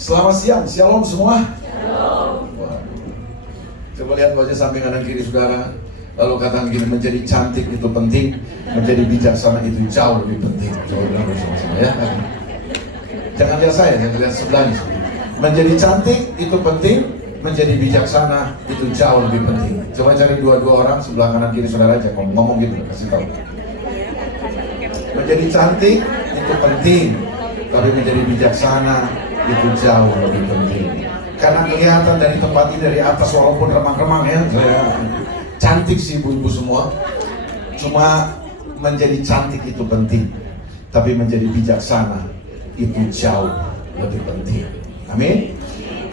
Selamat siang, shalom semua. Shalom. Coba lihat wajah samping kanan kiri saudara. Lalu katakan gini, menjadi cantik itu penting, menjadi bijaksana itu jauh lebih penting. Coba bilang bersama-sama ya. Jangan lihat saya, jangan lihat sebelahnya. Menjadi cantik itu penting, menjadi bijaksana itu jauh lebih penting. Coba cari dua orang sebelah kanan kiri saudara aja, ngomong gitu, kasih tahu. Menjadi cantik itu penting, tapi menjadi bijaksana itu jauh lebih penting. Karena kelihatan dari tempat ini dari atas walaupun remang-remang ya, saya cantik sih ibu-ibu semua. Cuma menjadi cantik itu penting, tapi menjadi bijaksana itu jauh lebih penting. Amin.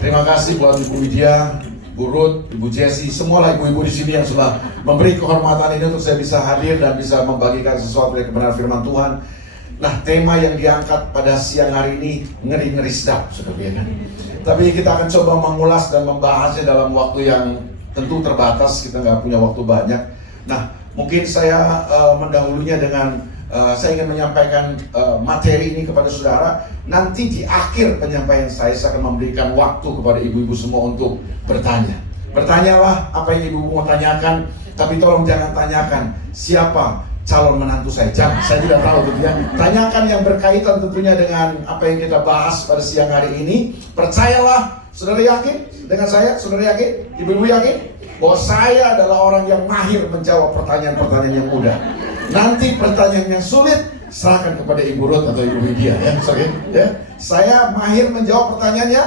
Terima kasih buat Ibu Widya, Bu Ruth, Ibu Jessie, semualah ibu-ibu di sini yang sudah memberi kehormatan ini untuk saya bisa hadir dan bisa membagikan sesuatu dari kebenaran firman Tuhan. Nah, tema yang diangkat pada siang hari ini ngeri-ngeri sedap, seperti kan. Tapi kita akan coba mengulas dan membahasnya dalam waktu yang tentu terbatas, kita nggak punya waktu banyak. Nah, mungkin saya mendahulunya dengan saya ingin menyampaikan materi ini kepada saudara. Nanti di akhir penyampaian saya akan memberikan waktu kepada ibu-ibu semua untuk bertanya. Bertanyalah apa yang ibu mau tanyakan, tapi tolong jangan tanyakan siapa calon menantu saya. Jangan, saya tidak tahu gitu ya. Tanyakan yang berkaitan tentunya dengan apa yang kita bahas pada siang hari ini. Percayalah, saudara yakin dengan saya? Saudara yakin? Ibu-ibu yakin? Bahwa saya adalah orang yang mahir menjawab pertanyaan-pertanyaan yang mudah. Nanti pertanyaan yang sulit serahkan kepada Ibu Ruth atau Ibu Widya ya. Sorry, ya. Saya mahir menjawab pertanyaannya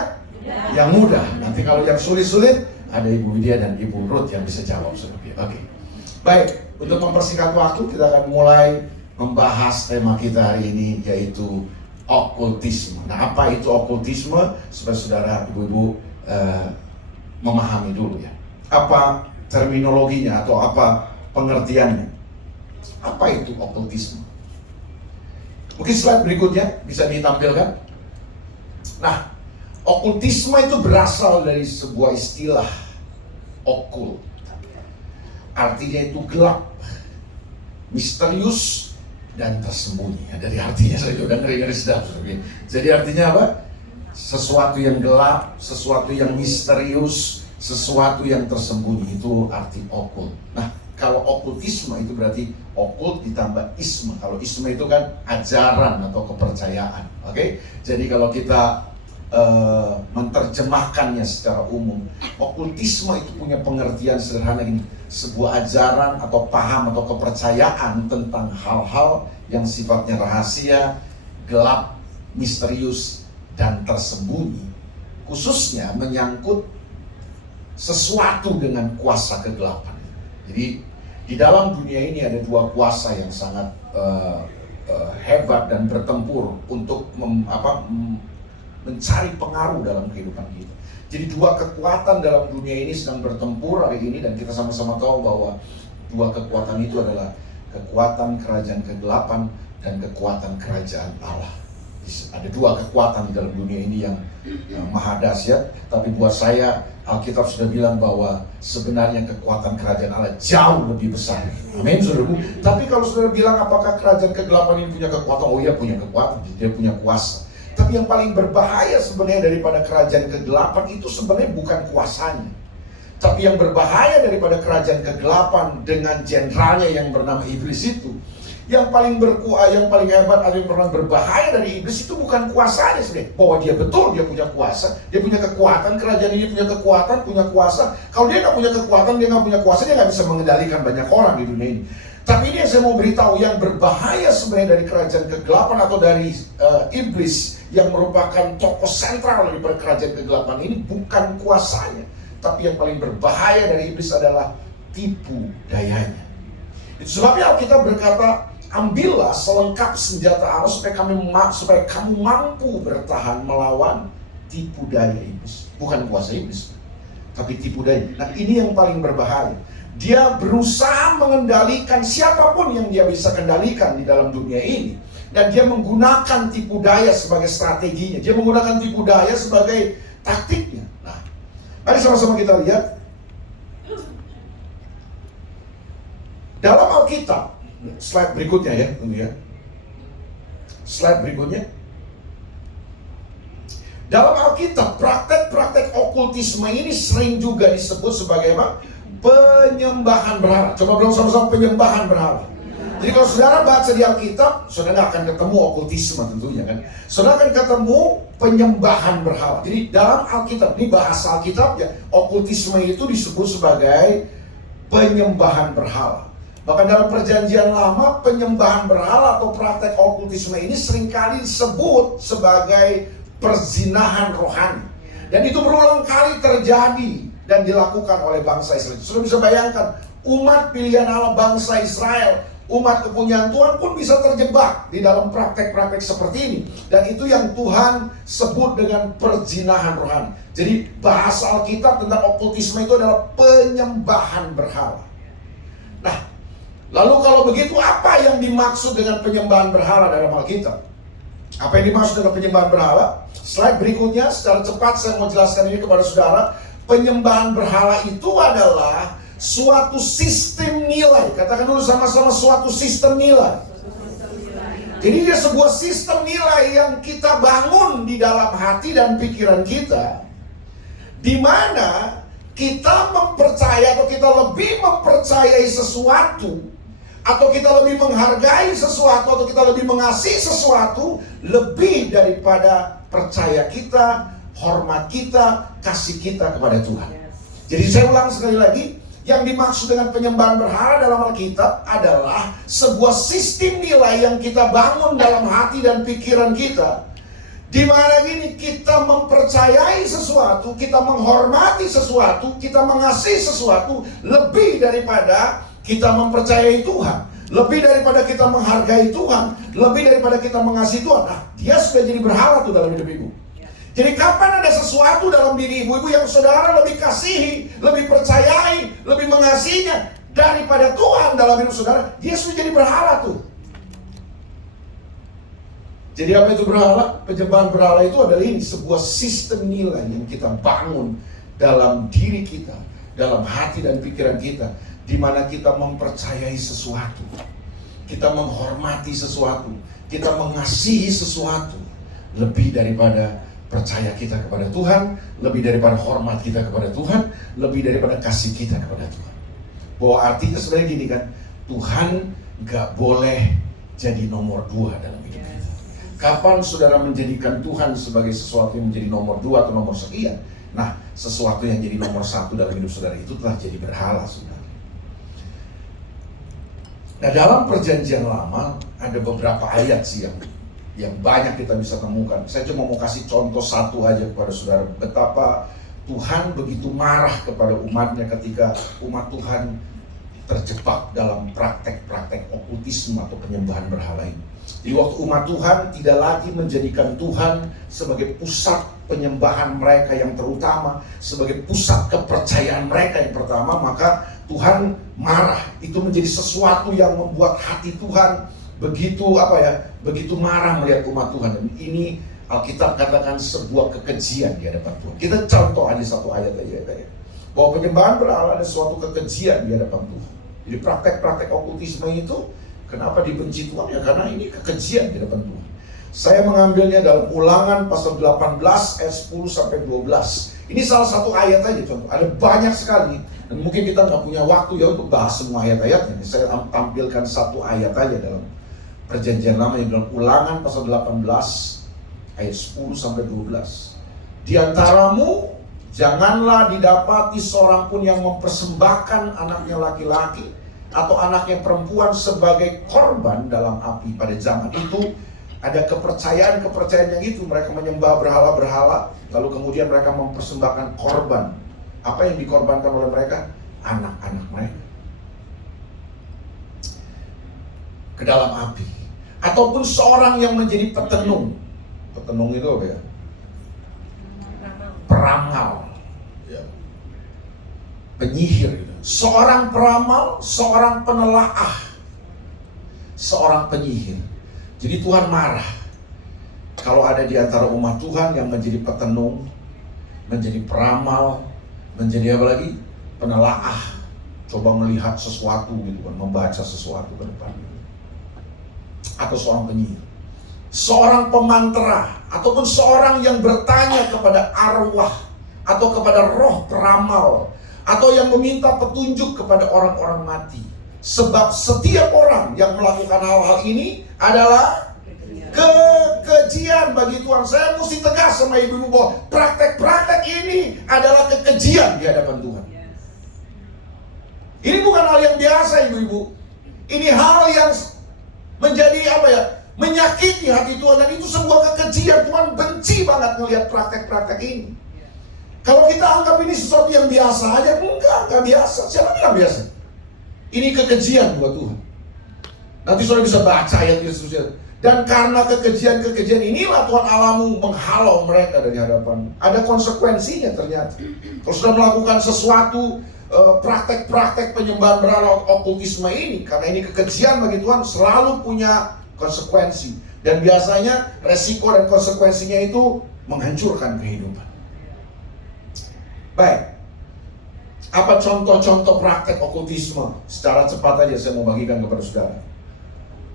yang mudah. Nanti kalau yang sulit-sulit ada Ibu Widya dan Ibu Ruth yang bisa jawab. Oke. Baik, untuk mempersingkat waktu kita akan mulai membahas tema kita hari ini, yaitu okultisme. Nah, apa itu okultisme? Supaya saudara ibu-ibu memahami dulu ya. Apa terminologinya atau apa pengertiannya? Apa itu okultisme? Mungkin slide berikutnya bisa ditampilkan. Nah, okultisme itu berasal dari sebuah istilah okult. Artinya itu gelap, misterius, dan tersembunyi. Dari artinya saya udah ngeri-ngeri sedap. Jadi artinya apa? Sesuatu yang gelap, sesuatu yang misterius, sesuatu yang tersembunyi. Itu arti okult. Nah, kalau okultisme itu berarti okult ditambah isme. Kalau isme itu kan ajaran atau kepercayaan. Oke? Jadi kalau kita menerjemahkannya secara umum, okultisme itu punya pengertian sederhana ini, sebuah ajaran atau paham atau kepercayaan tentang hal-hal yang sifatnya rahasia, gelap, misterius, dan tersembunyi, khususnya menyangkut sesuatu dengan kuasa kegelapan. Jadi di dalam dunia ini ada dua kuasa yang sangat hebat dan bertempur untuk mencari pengaruh dalam kehidupan kita. Jadi dua kekuatan dalam dunia ini sedang bertempur hari ini, dan kita sama-sama tahu bahwa dua kekuatan itu adalah kekuatan kerajaan kegelapan dan kekuatan kerajaan Allah. Ada dua kekuatan di dalam dunia ini yang maha dahsyat, tapi buat saya Alkitab sudah bilang bahwa sebenarnya kekuatan kerajaan Allah jauh lebih besar. Amin, saudaraku. Tapi kalau saudara bilang apakah kerajaan kegelapan ini punya kekuatan? Oh iya, punya kekuatan, dia punya kuasa. Tapi yang paling berbahaya sebenarnya daripada kerajaan kegelapan itu sebenarnya bukan kuasanya. Tapi yang berbahaya daripada kerajaan kegelapan dengan jenderalnya yang bernama iblis itu, yang paling hebat atau yang pernah berbahaya dari iblis itu bukan kuasanya sebenarnya. Bahwa dia betul, dia punya kuasa, dia punya kekuatan, kerajaan ini punya kekuatan, punya kuasa. Kalau dia nggak punya kekuatan, dia nggak punya kuasa, dia nggak bisa mengendalikan banyak orang di dunia ini. Tapi ini yang saya mau beritahu, yang berbahaya sebenarnya dari kerajaan kegelapan atau dari iblis yang merupakan tokoh sentral daripada kerajaan kegelapan ini bukan kuasanya, tapi yang paling berbahaya dari iblis adalah tipu dayanya. Itu sebabnya kita berkata, ambillah selengkap senjata Allah supaya kamu mampu bertahan melawan tipu daya iblis. Bukan kuasa iblis, tapi tipu daya. Nah, ini yang paling berbahaya. Dia berusaha mengendalikan siapapun yang dia bisa kendalikan di dalam dunia ini. Dan dia menggunakan tipu daya sebagai strateginya. Dia menggunakan tipu daya sebagai taktiknya. Nah, mari sama-sama kita lihat. Dalam Alkitab, slide berikutnya ya, tentu ya. Slide berikutnya. Dalam Alkitab, praktek-praktek okultisme ini sering juga disebut sebagai apa? Penyembahan berhala. Coba bilang sama-sama, penyembahan berhala. Jadi kalau saudara baca di Alkitab, saudara nggak akan ketemu okultisme tentunya kan. Saudara akan ketemu penyembahan berhala. Jadi dalam Alkitab, ini bahasa Alkitab ya, okultisme itu disebut sebagai penyembahan berhala. Bahkan dalam perjanjian lama, penyembahan berhala atau praktek okultisme ini seringkali disebut sebagai perzinahan rohani. Dan itu berulang kali terjadi dan dilakukan oleh bangsa Israel. Sudah bisa bayangkan, umat pilihan Allah bangsa Israel, umat kepunyaan Tuhan pun bisa terjebak di dalam praktek-praktek seperti ini. Dan itu yang Tuhan sebut dengan perzinahan rohani. Jadi bahasa Alkitab tentang okultisme itu adalah penyembahan berhala. Nah, lalu kalau begitu apa yang dimaksud dengan penyembahan berhala dalam Alkitab? Apa yang dimaksud dengan penyembahan berhala? Slide berikutnya, secara cepat saya mau jelaskan ini kepada saudara. Penyembahan berhala itu adalah suatu sistem nilai. Katakan dulu sama-sama, suatu sistem nilai. Jadi dia sebuah sistem nilai yang kita bangun di dalam hati dan pikiran kita, di mana kita mempercaya atau kita lebih mempercayai sesuatu, atau kita lebih menghargai sesuatu, atau kita lebih mengasihi sesuatu, lebih daripada percaya kita, hormat kita, kasih kita kepada Tuhan. Jadi saya ulang sekali lagi, yang dimaksud dengan penyembahan berhala dalam Alkitab adalah sebuah sistem nilai yang kita bangun dalam hati dan pikiran kita, di mana gini, kita mempercayai sesuatu, kita menghormati sesuatu, kita mengasihi sesuatu, lebih daripada kita mempercayai Tuhan, lebih daripada kita menghargai Tuhan, lebih daripada kita mengasihi Tuhan. Nah, dia sudah jadi berhala tuh dalam hidup ibu. Jadi kapan ada sesuatu dalam diri ibu yang saudara lebih kasihi, lebih percayai, lebih mengasihinya daripada Tuhan dalam hidup saudara, dia sudah jadi berhala tuh. Jadi apa itu berhala? Penyembahan berhala itu adalah ini, sebuah sistem nilai yang kita bangun dalam diri kita, dalam hati dan pikiran kita, di mana kita mempercayai sesuatu, kita menghormati sesuatu, kita mengasihi sesuatu, lebih daripada percaya kita kepada Tuhan, lebih daripada hormat kita kepada Tuhan, lebih daripada kasih kita kepada Tuhan. Bahwa artinya sebenarnya gini kan, Tuhan gak boleh jadi nomor 2 dalam hidup kita. Kapan saudara menjadikan Tuhan sebagai sesuatu yang menjadi nomor 2 atau nomor sekian, nah sesuatu yang jadi nomor 1 dalam hidup saudara itu telah jadi berhala, saudara. Nah, dalam perjanjian lama ada beberapa ayat sih yang banyak kita bisa temukan. Saya cuma mau kasih contoh satu aja kepada saudara, betapa Tuhan begitu marah kepada umatnya ketika umat Tuhan terjebak dalam praktek-praktek okultisme atau penyembahan berhala ini. Di waktu umat Tuhan tidak lagi menjadikan Tuhan sebagai pusat penyembahan mereka yang terutama, sebagai pusat kepercayaan mereka yang pertama, maka Tuhan marah. Itu menjadi sesuatu yang membuat hati Tuhan begitu begitu marah melihat umat Tuhan. Dan ini Alkitab katakan sebuah kekejian di hadapan Tuhan. Kita contoh aja satu ayat aja ya, bahwa penyembahan berhala ada suatu kekejian di hadapan Tuhan. Jadi praktek-praktek okultisme itu kenapa dibenci Tuhan? Ya karena ini kekejian di hadapan Tuhan. Saya mengambilnya dalam Ulangan pasal 18 ayat 10 sampai 12. Ini salah satu ayat aja contoh. Ada banyak sekali dan mungkin kita nggak punya waktu ya untuk bahas semua ayat-ayatnya. Saya tampilkan satu ayat aja dalam Perjanjian Lama yang dalam Ulangan pasal 18 ayat 10 sampai 12. Di antaramu janganlah didapati seorang pun yang mempersembahkan anaknya laki-laki atau anaknya perempuan sebagai korban dalam api. Pada zaman itu ada kepercayaan yang itu. Mereka menyembah berhala-berhala, lalu kemudian mereka mempersembahkan korban. Apa yang dikorbankan oleh mereka? Anak-anak mereka ke dalam api. Ataupun seorang yang menjadi petenung. Petenung itu apa ya? Peramal ya. Penyihir gitu. Seorang peramal, seorang penelaah, seorang penyihir. Jadi Tuhan marah kalau ada di antara umat Tuhan yang menjadi petenung, menjadi peramal, menjadi apa lagi? Penelaah. Coba melihat sesuatu gitu kan, membaca sesuatu ke depan. Atau seorang penyihir. seorang pemantra ataupun seorang yang bertanya kepada arwah atau kepada roh peramal atau yang meminta petunjuk kepada orang-orang mati. Sebab setiap orang yang melakukan hal-hal ini adalah kekejian bagi Tuhan. Saya mesti tegas sama ibu-ibu bahwa praktek-praktek ini adalah kekejian di hadapan Tuhan. Ini bukan hal yang biasa, ibu-ibu. Ini hal yang menjadi menyakiti hati Tuhan, dan itu sebuah kekejian. Tuhan benci banget melihat praktek-praktek ini. Kalau kita anggap ini sesuatu yang biasa aja, enggak biasa. Siapa bilang biasa? Ini kekejian buat Tuhan. Nanti saudara bisa baca ayat Yesus. Dan karena kekejian inilah Tuhan Allahmu menghalau mereka dari hadapan. Ada konsekuensinya ternyata. Kalau sudah melakukan sesuatu praktek-praktek penyembahan berhala okultisme ini, karena ini kekejian bagi Tuhan, selalu punya konsekuensi. Dan biasanya resiko dan konsekuensinya itu menghancurkan kehidupan. Baik, apa contoh-contoh praktek okultisme? Secara cepat aja saya mau bagikan kepada saudara.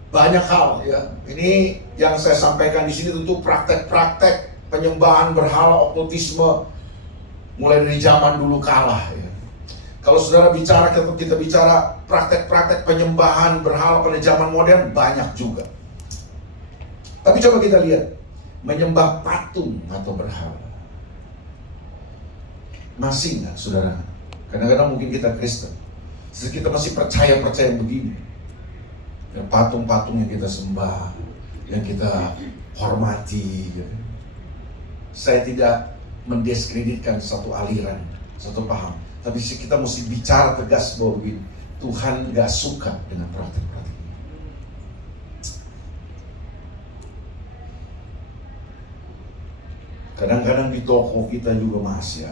Banyak hal ya. Ini yang saya sampaikan di sini tentu praktek-praktek penyembahan berhala okultisme mulai dari zaman dulu kalah ya. Kalau saudara bicara, kita bicara praktek-praktek penyembahan berhala pada zaman modern, banyak juga. Tapi coba kita lihat, menyembah patung atau berhala. Masih nggak, saudara? Kadang-kadang mungkin kita Kristen, kita masih percaya begini. Ya, patung-patung yang kita sembah, yang kita hormati. Ya. Saya tidak mendiskreditkan satu aliran, satu paham. Tapi kita mesti bicara tegas bahwa Tuhan gak suka dengan praktek-praktek ini. Kadang-kadang di toko kita juga masih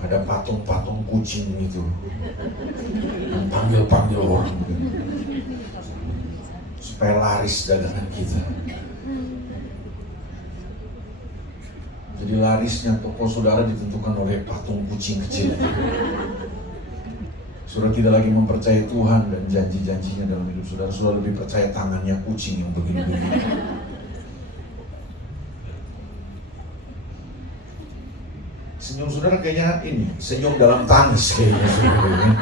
ada patung-patung kucing itu yang panggil-panggil orang supaya laris dagangan kita. Jadi larisnya toko saudara ditentukan oleh patung kucing kecil. Saudara tidak lagi mempercayai Tuhan dan janji-janjinya dalam hidup saudara. Saudara lebih percaya tangannya kucing yang begini-begini. Senyum saudara kayaknya ini, senyum dalam tangis kayaknya saudara.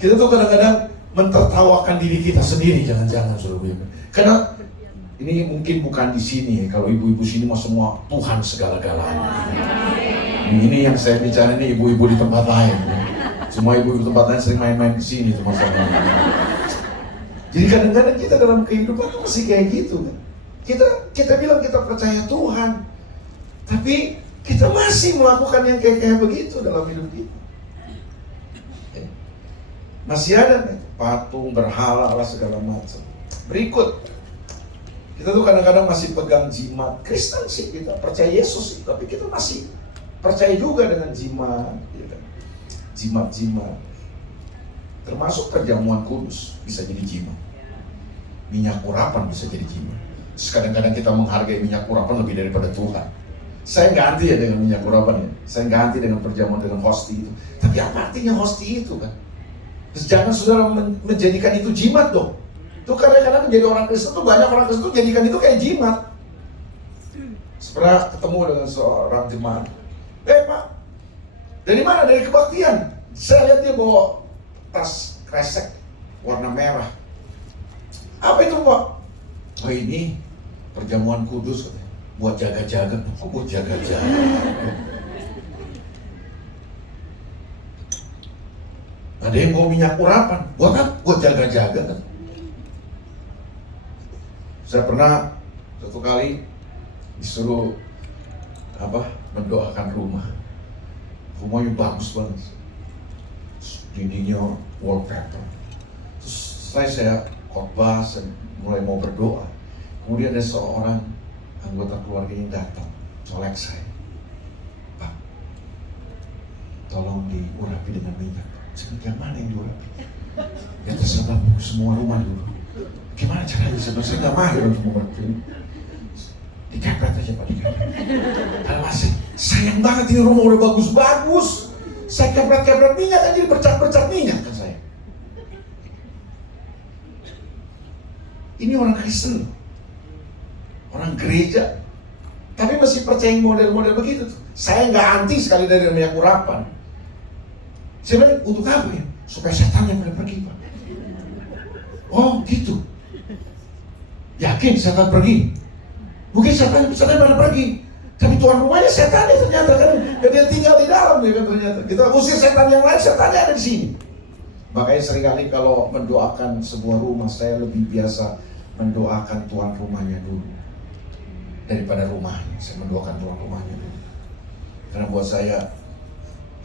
Kita tuh kadang-kadang mentertawakan diri kita sendiri, jangan-jangan saudara. Karena ini mungkin bukan di sini, kalau ibu-ibu sini mah semua Tuhan segala-galanya. Ini yang saya bicara ini ibu-ibu di tempat lain. Semua ibu-ibu tempat lain sering main-main ke sini tuh masalahnya. Jadi kadang-kadang kita dalam kehidupan tuh masih kayak gitu kan. Kita bilang kita percaya Tuhan, tapi kita masih melakukan yang kayak begitu dalam hidup kita. Masih ada nih, patung, berhala, segala macam. Berikut. Kita tuh kadang-kadang masih pegang jimat. Kristen sih, kita percaya Yesus sih, tapi kita masih percaya juga dengan jimat, ya kan? Jimat-jimat. Termasuk perjamuan kudus bisa jadi jimat. Minyak urapan bisa jadi jimat. Terus kadang-kadang kita menghargai minyak urapan lebih daripada Tuhan. Saya ganti ya dengan minyak urapan ya. Saya ganti dengan perjamuan, dengan hosti itu. Tapi apa artinya hosti itu kan? Terus jangan saudara menjadikan itu jimat dong. Itu kadang-kadang menjadi orang Kristen tuh, banyak orang Kristen tuh jadikan itu kayak jimat. Pernah ketemu dengan seorang jemaat. Pak, dari mana? Dari kebaktian. Saya lihat dia bawa tas kresek warna merah. Apa itu Pak? Oh ini perjamuan kudus katanya. Buat jaga-jaga. Kok buat jaga-jaga? Ada yang bawa minyak urapan. Buat apa? Buat jaga-jaga kan. Saya pernah satu kali disuruh mendoakan rumah. Rumahnya bagus banget. Dindingnya wallpaper. Terus saya khotbah, saya mulai mau berdoa. Kemudian ada seorang anggota keluarganya datang, colek saya. Pak, tolong diurapi dengan minyak. Saya bilang, mana yang diurapi? Ya terserah semua rumah dulu. Gimana caranya sebenarnya? Saya nggak mahir untuk membantu. Dikepret aja Pak, dikepret. Karena sayang banget ini rumah udah bagus-bagus. Saya kepret-kepret minyak aja, bercat-bercat minyak kan saya. Ini orang Kristen, orang gereja, tapi masih percaya model-model begitu tuh. Saya nggak anti sekali dari minyak urapan. Saya bilang, untuk apa ya? Supaya setan yang pada pergi, Pak. Oh gitu. Yakin setan pergi? Mungkin setan pada pergi, tapi tuan rumahnya setannya ternyata kan. Dia tinggal di dalam dia kan ternyata. Kita usir setan yang lain, setannya ada di sini. Makanya seringkali kalau mendoakan sebuah rumah, saya lebih biasa mendoakan tuan rumahnya dulu daripada rumahnya. Saya mendoakan tuan rumahnya dulu. Karena buat saya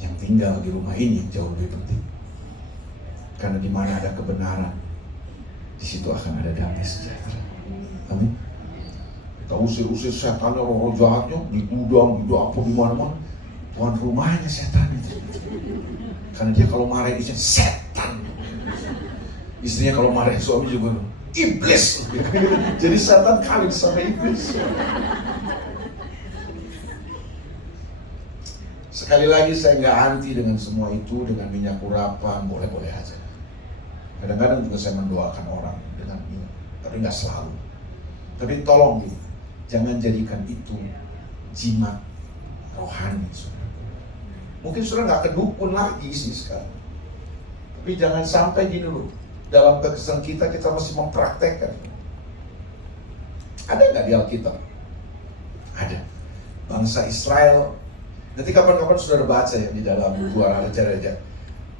yang tinggal di rumah ini jauh lebih penting. Karena di mana ada kebenaran, di situ akan ada damai sejahtera. Amin. Kita usir setan, roh jahatnya di gudang, di apa, di mana-mana. Tuan rumahnya setan itu. Karena dia kalau marah istri setan. Istrinya kalau marah suami juga iblis. Jadi setan kawin sama iblis. Sekali lagi saya nggak anti dengan semua itu, dengan minyak urapan, boleh-boleh aja. Kadang-kadang juga saya mendoakan orang dengan minyak, tapi nggak selalu. Tapi tolong jangan jadikan itu jimat rohani. Mungkin sudah nggak kedukun lagi sih sekarang. Tapi jangan sampai gini loh, dalam kekesan kita masih mempraktekkan. Ada nggak di Alkitab? Ada. Bangsa Israel, nanti kapan-kapan sudah baca ya di dalam 2 Raja-Raja.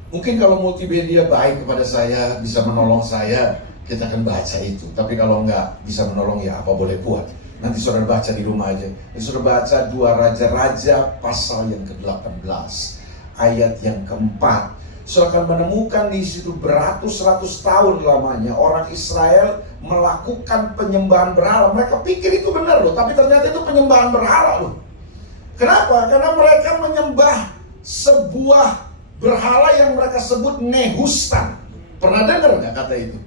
Mungkin kalau multimedia baik kepada saya, bisa menolong saya, kita akan baca itu. Tapi kalau nggak bisa menolong ya apa boleh buat. Nanti saudara baca di rumah aja. Nanti saudara baca 2 Raja-Raja pasal yang ke-18, ayat yang ke-4. Saudara akan menemukan di situ beratus-ratus tahun lamanya orang Israel melakukan penyembahan berhala. Mereka pikir itu benar loh, tapi ternyata itu penyembahan berhala loh. Kenapa? Karena mereka menyembah sebuah berhala yang mereka sebut Nehustan. Pernah dengar nggak kata itu?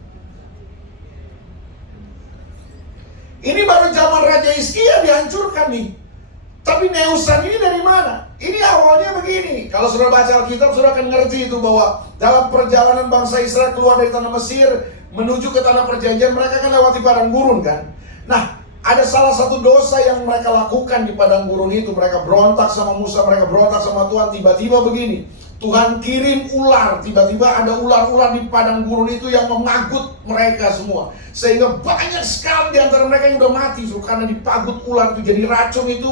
Ini baru zaman Raja Hizkia dihancurkan nih. Tapi Nehustan ini dari mana? Ini awalnya begini. Kalau sudah baca Alkitab, sudah akan ngerti itu bahwa dalam perjalanan bangsa Israel keluar dari tanah Mesir menuju ke tanah perjanjian, mereka kan lewati padang gurun kan. Nah, ada salah satu dosa yang mereka lakukan di padang gurun itu. Mereka berontak sama Musa, mereka berontak sama Tuhan. Tiba-tiba begini, Tuhan kirim ular. Tiba-tiba ada ular-ular di padang gurun itu yang memagut mereka semua. Sehingga banyak sekali di antara mereka yang udah mati. Karena dipagut ular itu. Jadi racun itu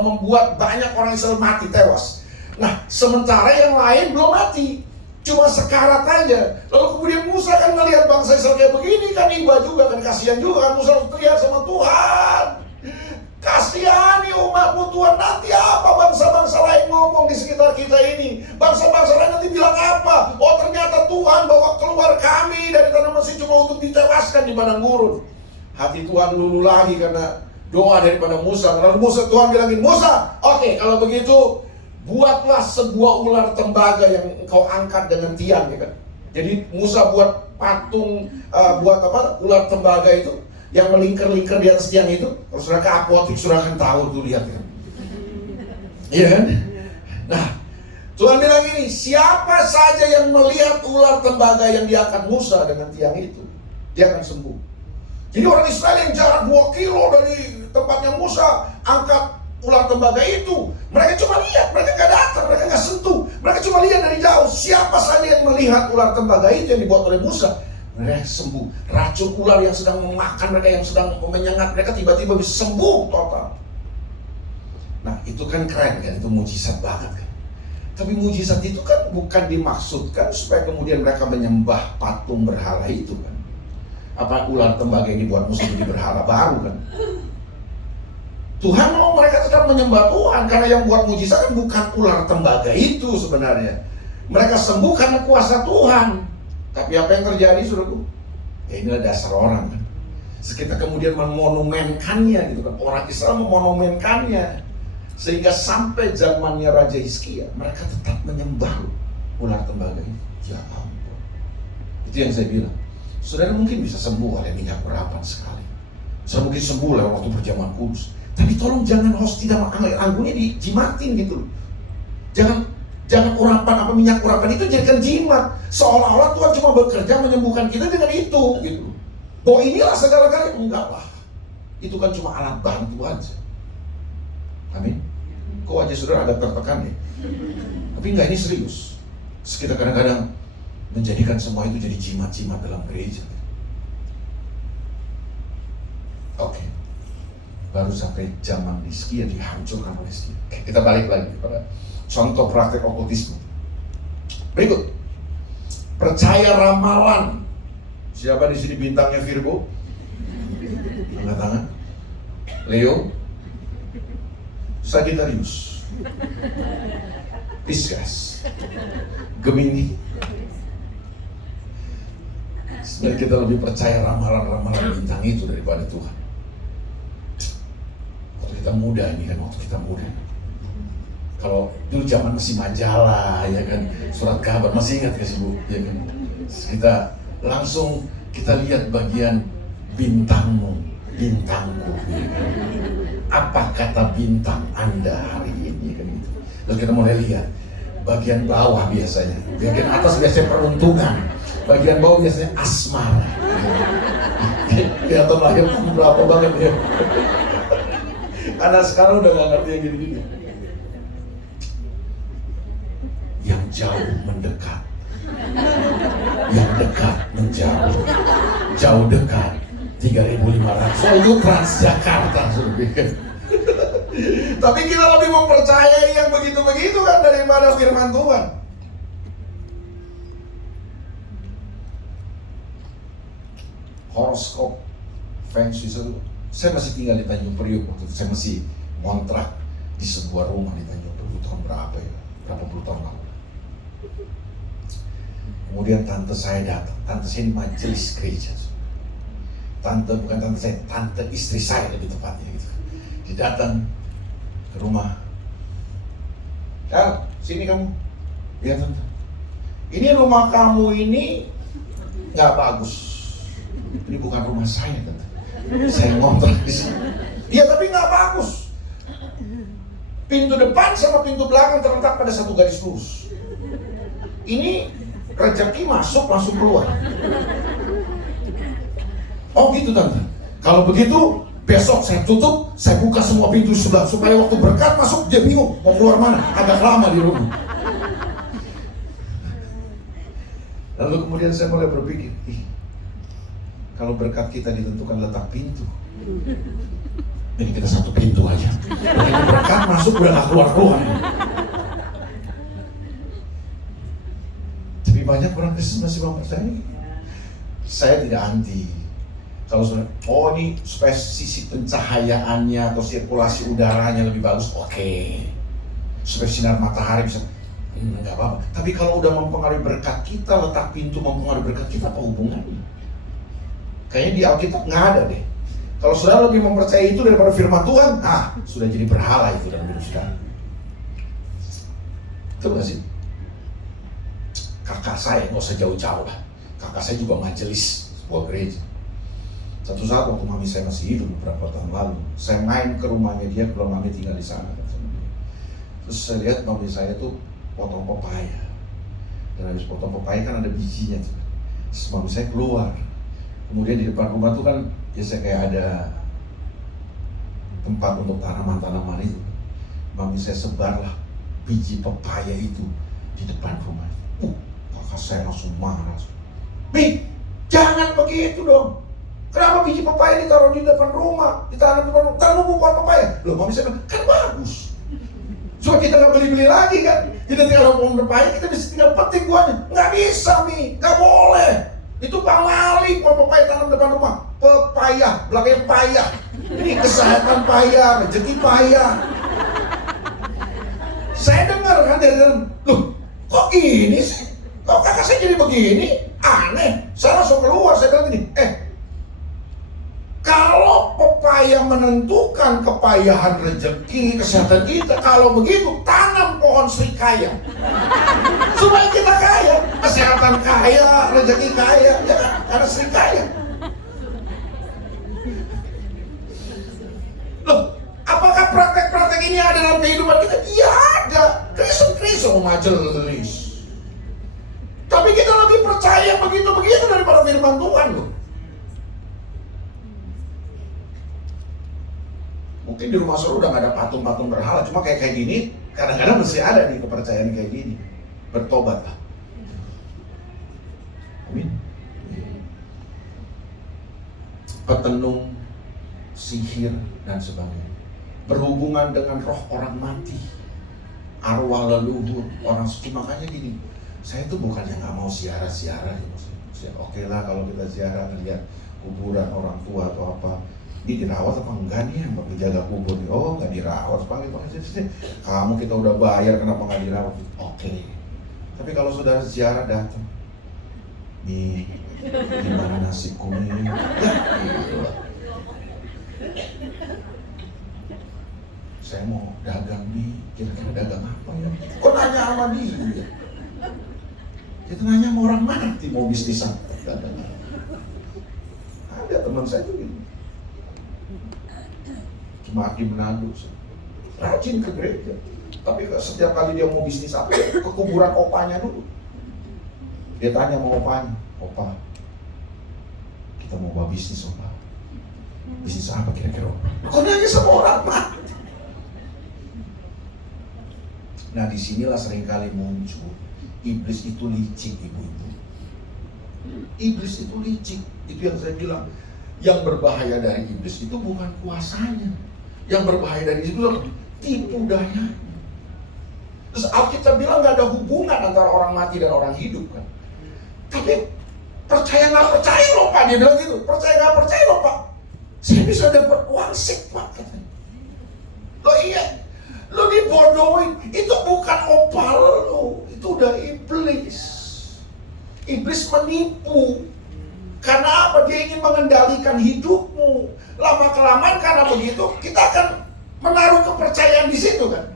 membuat banyak orang Israel mati, tewas. Nah, sementara yang lain belum mati, cuma sekarat aja. Lalu kemudian Musa kan melihat bangsa Israel kayak begini kan, iba juga kan, kasihan juga kan. Musa teriak sama Tuhan, kasihani umatmu Tuhan. Nanti apa bangsa-bangsa lain ngomong di sekitar kita ini? Bangsa-bangsa lain nanti bilang apa? Oh ternyata Tuhan bawa keluar kami dari tanah Mesir cuma untuk ditewaskan di padang gurun. Hati Tuhan luluh lagi karena doa daripada Musa. Lalu Tuhan bilangin, Musa, oke, kalau begitu buatlah sebuah ular tembaga yang engkau angkat dengan tiang, ya kan? Jadi Musa buat patung, ular tembaga itu yang melingkar-lingkar di atas tiang itu. Kalau sudah ke apotik, sudah akan tahu tuh, lihat kan. Iya kan? Nah, Tuhan bilang ini, siapa saja yang melihat ular tembaga yang diangkat Musa dengan tiang itu, dia akan sembuh. Jadi orang Israel yang jarak 2 kilo dari tempatnya Musa angkat ular tembaga itu, mereka cuma lihat, mereka nggak datang, mereka nggak sentuh, mereka cuma lihat dari jauh. Siapa saja yang melihat ular tembaga itu yang dibuat oleh Musa, mereka sembuh. Racun ular yang sedang memakan mereka, yang sedang menyengat mereka, tiba-tiba bisa sembuh total. Nah itu kan keren kan, itu mujizat banget kan. Tapi mujizat itu kan bukan dimaksudkan supaya kemudian mereka menyembah patung berhala itu kan. Apa ular tembaga yang dibuat Musa jadi berhala baru kan. Tuhan mau mereka tetap menyembah Tuhan, karena yang buat mujizat kan bukan ular tembaga itu sebenarnya. Mereka sembuh karena kuasa Tuhan. Tapi apa yang terjadi, saudaraku? Ya inilah dasar orang kan. Sekitar kemudian memonumenkannya gitu kan. Orang Israel memonumenkannya. Sehingga sampai zamannya Raja Hizkia, mereka tetap menyembah ular tembaga itu. Ya ampun. Itu yang saya bilang. Saudara mungkin bisa sembuh oleh minyak urapan sekali. Saudara mungkin sembuh oleh waktu perjamuan kudus. Tapi tolong jangan hosti dan anggungnya dijimatin gitu loh. Jangan urapan minyak urapan itu jadikan jimat. Seolah-olah Tuhan cuma bekerja menyembuhkan kita dengan itu gitu. bahwa inilah segala-galanya. Enggak lah, itu kan cuma alat bantu aja. Amin. Kok aja saudara agak tertekan ya? Tapi enggak, ini serius. Terus kita kadang-kadang menjadikan semua itu jadi jimat-jimat dalam gereja. Oke, baru sampai zaman Hizkia dihancurkan oleh Hizkia. Oke, kita balik lagi pada contoh praktek okultisme. Berikut, percaya ramalan. Siapa di sini bintangnya Virgo? Angkat tangan. Leo, Sagittarius, Pisces, Gemini. Sebenarnya kita lebih percaya ramalan-ramalan bintang itu daripada Tuhan. Waktu kita muda ini kan, waktu kita muda. Kalau dulu zaman masih majalah, ya kan, surat kabar, masih ingat gak sih Bu? Ya kan? Kita langsung kita lihat bagian bintangmu, bintangku. Ya kan? Apa kata bintang Anda hari ini? Kan gitu. Lalu kita mulai lihat bagian bawah biasanya, bagian atas biasanya peruntungan, bagian bawah biasanya asmara. Kelihatan lahir berapa banget ya. Anak sekarang udah gak ngerti yang gini-gini. Yang jauh mendekat, yang dekat menjauh, jauh dekat 3.500. Oh, itu Transjakarta sudah. Tapi kita lebih mempercayai yang begitu-begitu kan daripada firman Tuhan. Horoskop, feng shui. Saya masih tinggal di Tanjung Priok waktu itu. Saya masih ngontrak di sebuah rumah di Tanjung Priok tahun berapa ya? Berapa puluh tahun lalu. Kemudian tante saya datang. Tante saya di majelis gereja. Bukan tante saya, tante istri saya lebih tepatnya gitu. Dia datang ke rumah. Sini kamu. Lihat tante. Ini rumah kamu ini nggak bagus. Ini bukan rumah saya tante. Saya ngontrak di sini. Iya tapi nggak bagus. Pintu depan sama pintu belakang terletak pada satu garis lurus. Ini rezeki masuk langsung keluar. Oh gitu tante. Kalau begitu besok saya tutup, saya buka semua pintu sebelah supaya waktu berkat masuk dia bingung mau keluar mana. Agak lama di rumah. Lalu kemudian saya mulai berpikir, kalau berkat kita ditentukan letak pintu, ini kita satu pintu aja. Begitu berkat masuk udah gak keluar-keluar. Tapi banyak orang Kristen masih belum percaya. Saya tidak anti. Kalau sudah, oh ini supaya sisi pencahayaannya atau sirkulasi udaranya lebih bagus, oke. Supaya sinar matahari bisa, enggak apa-apa. Tapi kalau udah mempengaruhi berkat kita, letak pintu mempengaruhi berkat kita, apa hubungannya? Kayaknya di Alkitab nggak ada deh. Kalau saudara lebih mempercayai itu daripada firman Tuhan, sudah jadi berhala itu dalam hidup saudara. Betul nggak sih? Kakak saya, nggak usah jauh-jauh lah. Kakak saya juga majelis sebuah gereja. Satu saat waktu mami saya masih hidup beberapa tahun lalu, saya main ke rumahnya dia, kalau mami tinggal di sana. Terus saya lihat mami saya tuh potong pepaya. Dan habis potong pepaya kan ada bijinya tuh. Terus mami saya keluar. Kemudian di depan rumah tuh kan biasa kayak ada tempat untuk tanaman-tanaman itu. Mami saya sebarlah biji pepaya itu di depan rumah. Kakak saya langsung marah. Mi, jangan begitu dong. Kenapa biji pepaya ditaruh di depan rumah? Ditanam di depan rumah, kan lu buat pepaya. Loh, mami saya bilang, kan bagus. Supaya kita nggak beli-beli lagi kan. Jadi kalau mau pepaya kita bisa tinggal petik buahnya. Nggak bisa Mi, nggak boleh. Itu pamali pohon pepaya tanam depan rumah. Pepaya, belakangnya paya. Ini kesehatan paya, rezeki paya. Saya dengar kan dari dalam, loh kok gini sih? Kok kakak saya jadi begini? Aneh. Saya langsung keluar, saya bilang gini, kalau pepaya menentukan kepayahan rezeki, kesehatan kita, kalau begitu tanam pohon serikaya. Supaya kita kaya, kesehatan kaya, rezeki kaya, ya kan? Karena serikaya. Loh, apakah praktek-praktek ini ada dalam kehidupan kita? Iya ada. Kristen majelis. Tapi kita lebih percaya begitu-begitu daripada firman Tuhan loh. Mungkin di rumah saudara udah nggak ada patung-patung berhala, cuma kayak gini, kadang-kadang masih ada nih kepercayaan kayak gini. Bertobatlah. Amin. Petenung, sihir, dan sebagainya. Berhubungan dengan roh orang mati, arwah leluhur, orang suci. Makanya gini, saya tuh bukannya nggak mau ziarah-ziarah ya, oke lah kalau kita ziarah lihat kuburan orang tua atau apa, ini dirawat apa enggak nih yang menjaga kubur? Oh nggak dirawat, kamu kita udah bayar kenapa nggak dirawat? Oke. Tapi kalau saudara ziarah datang, nih gimana nasibku nih? Ya, saya mau dagang nih, kira-kira dagang apa ya? Kok nanya sama dia? Kita nanya sama orang mati mau bisnis apa? Ada teman saya tuh gitu, cuma di Manado, rajin ke gereja, tapi setiap kali dia mau bisnis apa, ke kuburan opanya dulu. Dia tanya sama opanya, opa, kita mau buat bisnis opa. Bisnis apa kira-kira? Kok nanya sama orang mati? Nah disinilah seringkali muncul iblis itu licik, ibu-ibu. Iblis itu licik. Itu yang saya bilang, yang berbahaya dari iblis itu bukan kuasanya. Yang berbahaya dari iblis itu tipu daya. Terus Alkitab bilang gak ada hubungan antara orang mati dan orang hidup kan. Tapi percaya gak percaya loh Pak, dia bilang gitu. Percaya gak percaya loh Pak, saya bisa dapat wangsik Pak katanya. Loh iya, lo dibodohin, itu bukan opal lo, itu udah iblis. Iblis menipu. Karena apa? Dia ingin mengendalikan hidupmu. Lama-kelamaan karena begitu, kita akan menaruh kepercayaan di situ kan.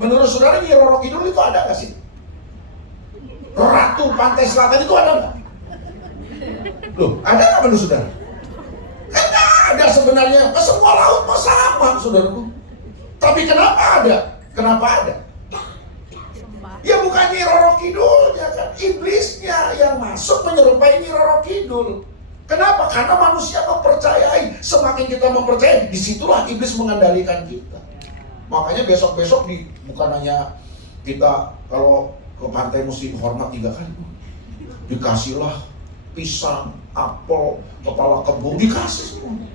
Menurut saudara Nyi Roro Kidul itu ada gak sih? Ratu Pantai Selatan itu ada gak? Loh, ada gak menurut saudara? Kan gak ada sebenarnya. Semua laut mah sama saudaraku. Tapi kenapa ada? Kenapa ada? Ya bukan Nyi Roro Kidulnya kan, iblisnya yang masuk menyerupai Nyi Roro Kidul. Kenapa? Karena manusia mempercayai. Semakin kita mempercayai, disitulah iblis mengendalikan kita. Makanya besok-besok bukan hanya kita kalau ke pantai mesti hormat 3 kali. Dikasihlah pisang, apel, kepala kembung, dikasih semua.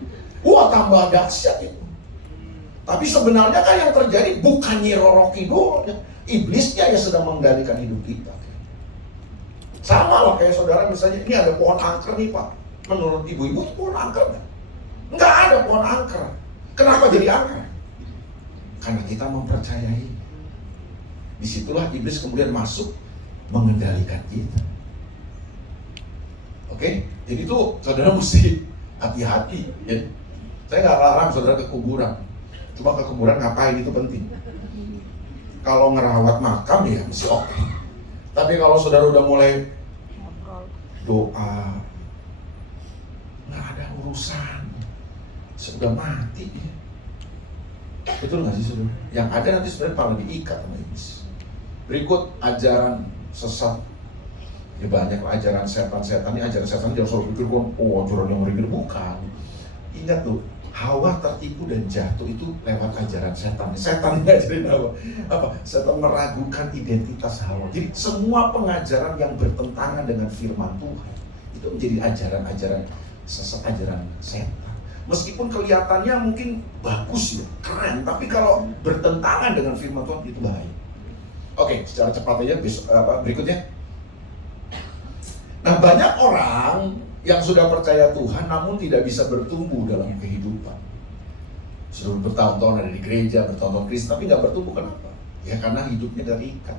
Wah tambah dahsyat itu. Tapi sebenarnya kan yang terjadi bukan Nyi Roro Kidulnya, iblisnya yang sedang mengendalikan hidup kita. Sama lah kayak saudara misalnya, ini ada pohon angker nih Pak. Menurut ibu-ibu itu pohon angker nggak? Nggak ada pohon angker. Kenapa jadi angker? Karena kita mempercayai. Disitulah iblis kemudian masuk mengendalikan kita. Oke? Jadi tuh saudara mesti hati-hati ya. Saya nggak larang saudara ke kuburan. Cuma ke kuburan ngapain itu penting. Kalau ngerawat makam ya mesti oke. Tapi kalau saudara udah mulai doa, nggak ada urusan, sudah mati ya. Betul nggak sih saudara? Yang ada nanti sebenarnya malah diikat sama iblis. Berikut ajaran sesat. Ya banyak ajaran setan-setan. Ini ajaran setan jangan selalu pikir ajaran yang ngeri, bukan. Ingat tuh, Hawa tertipu dan jatuh itu lewat ajaran setan. Setan ngajarin Hawa apa? Setan meragukan identitas Hawa. Jadi semua pengajaran yang bertentangan dengan firman Tuhan itu menjadi ajaran-ajaran sesat, ajaran setan. Meskipun kelihatannya mungkin bagus ya, keren, tapi kalau bertentangan dengan firman Tuhan itu bahaya. Oke, secara cepat aja berikutnya. Nah, banyak orang yang sudah percaya Tuhan namun tidak bisa bertumbuh dalam kehidupan. Sudah bertahun-tahun ada di gereja, bertahun-tahun Kristen, tapi nggak bertumbuh. Kenapa? Ya karena hidupnya terikat.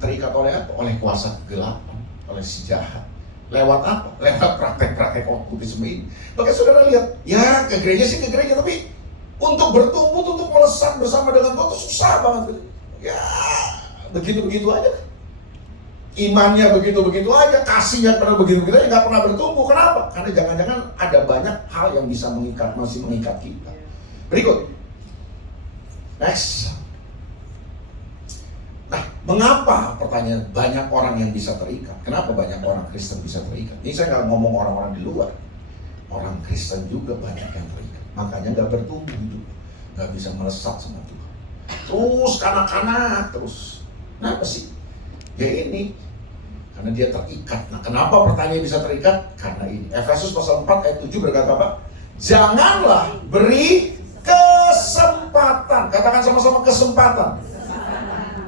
Terikat oleh apa? Oleh kuasa kegelapan, oleh si jahat. Lewat apa? Lewat praktek-praktek okkultisme ini. Maka saudara lihat, ya ke gereja sih ke gereja, tapi untuk bertumbuh, untuk melesat bersama dengan Tuhan itu susah banget. Ya begitu-begitu aja. Imannya begitu-begitu aja, kasihnya pernah begitu-begitu aja, nggak pernah bertumbuh. Kenapa? Karena jangan-jangan ada banyak hal yang bisa mengikat, masih mengikat kita. Berikut. Next. Nah, mengapa pertanyaan banyak orang yang bisa terikat? Kenapa banyak orang Kristen bisa terikat? Ini saya nggak ngomong orang-orang di luar. Orang Kristen juga banyak yang terikat. makanya gak bertumbuh hidup, gak bisa melesat sama Tuhan. Terus kanak-kanak terus. Kenapa sih? Ya ini, karena dia terikat. Nah, kenapa pertanyaan bisa terikat? Karena ini. Efesus pasal 4 ayat 7 berkata apa? Janganlah beri kesempatan. Katakan sama-sama, kesempatan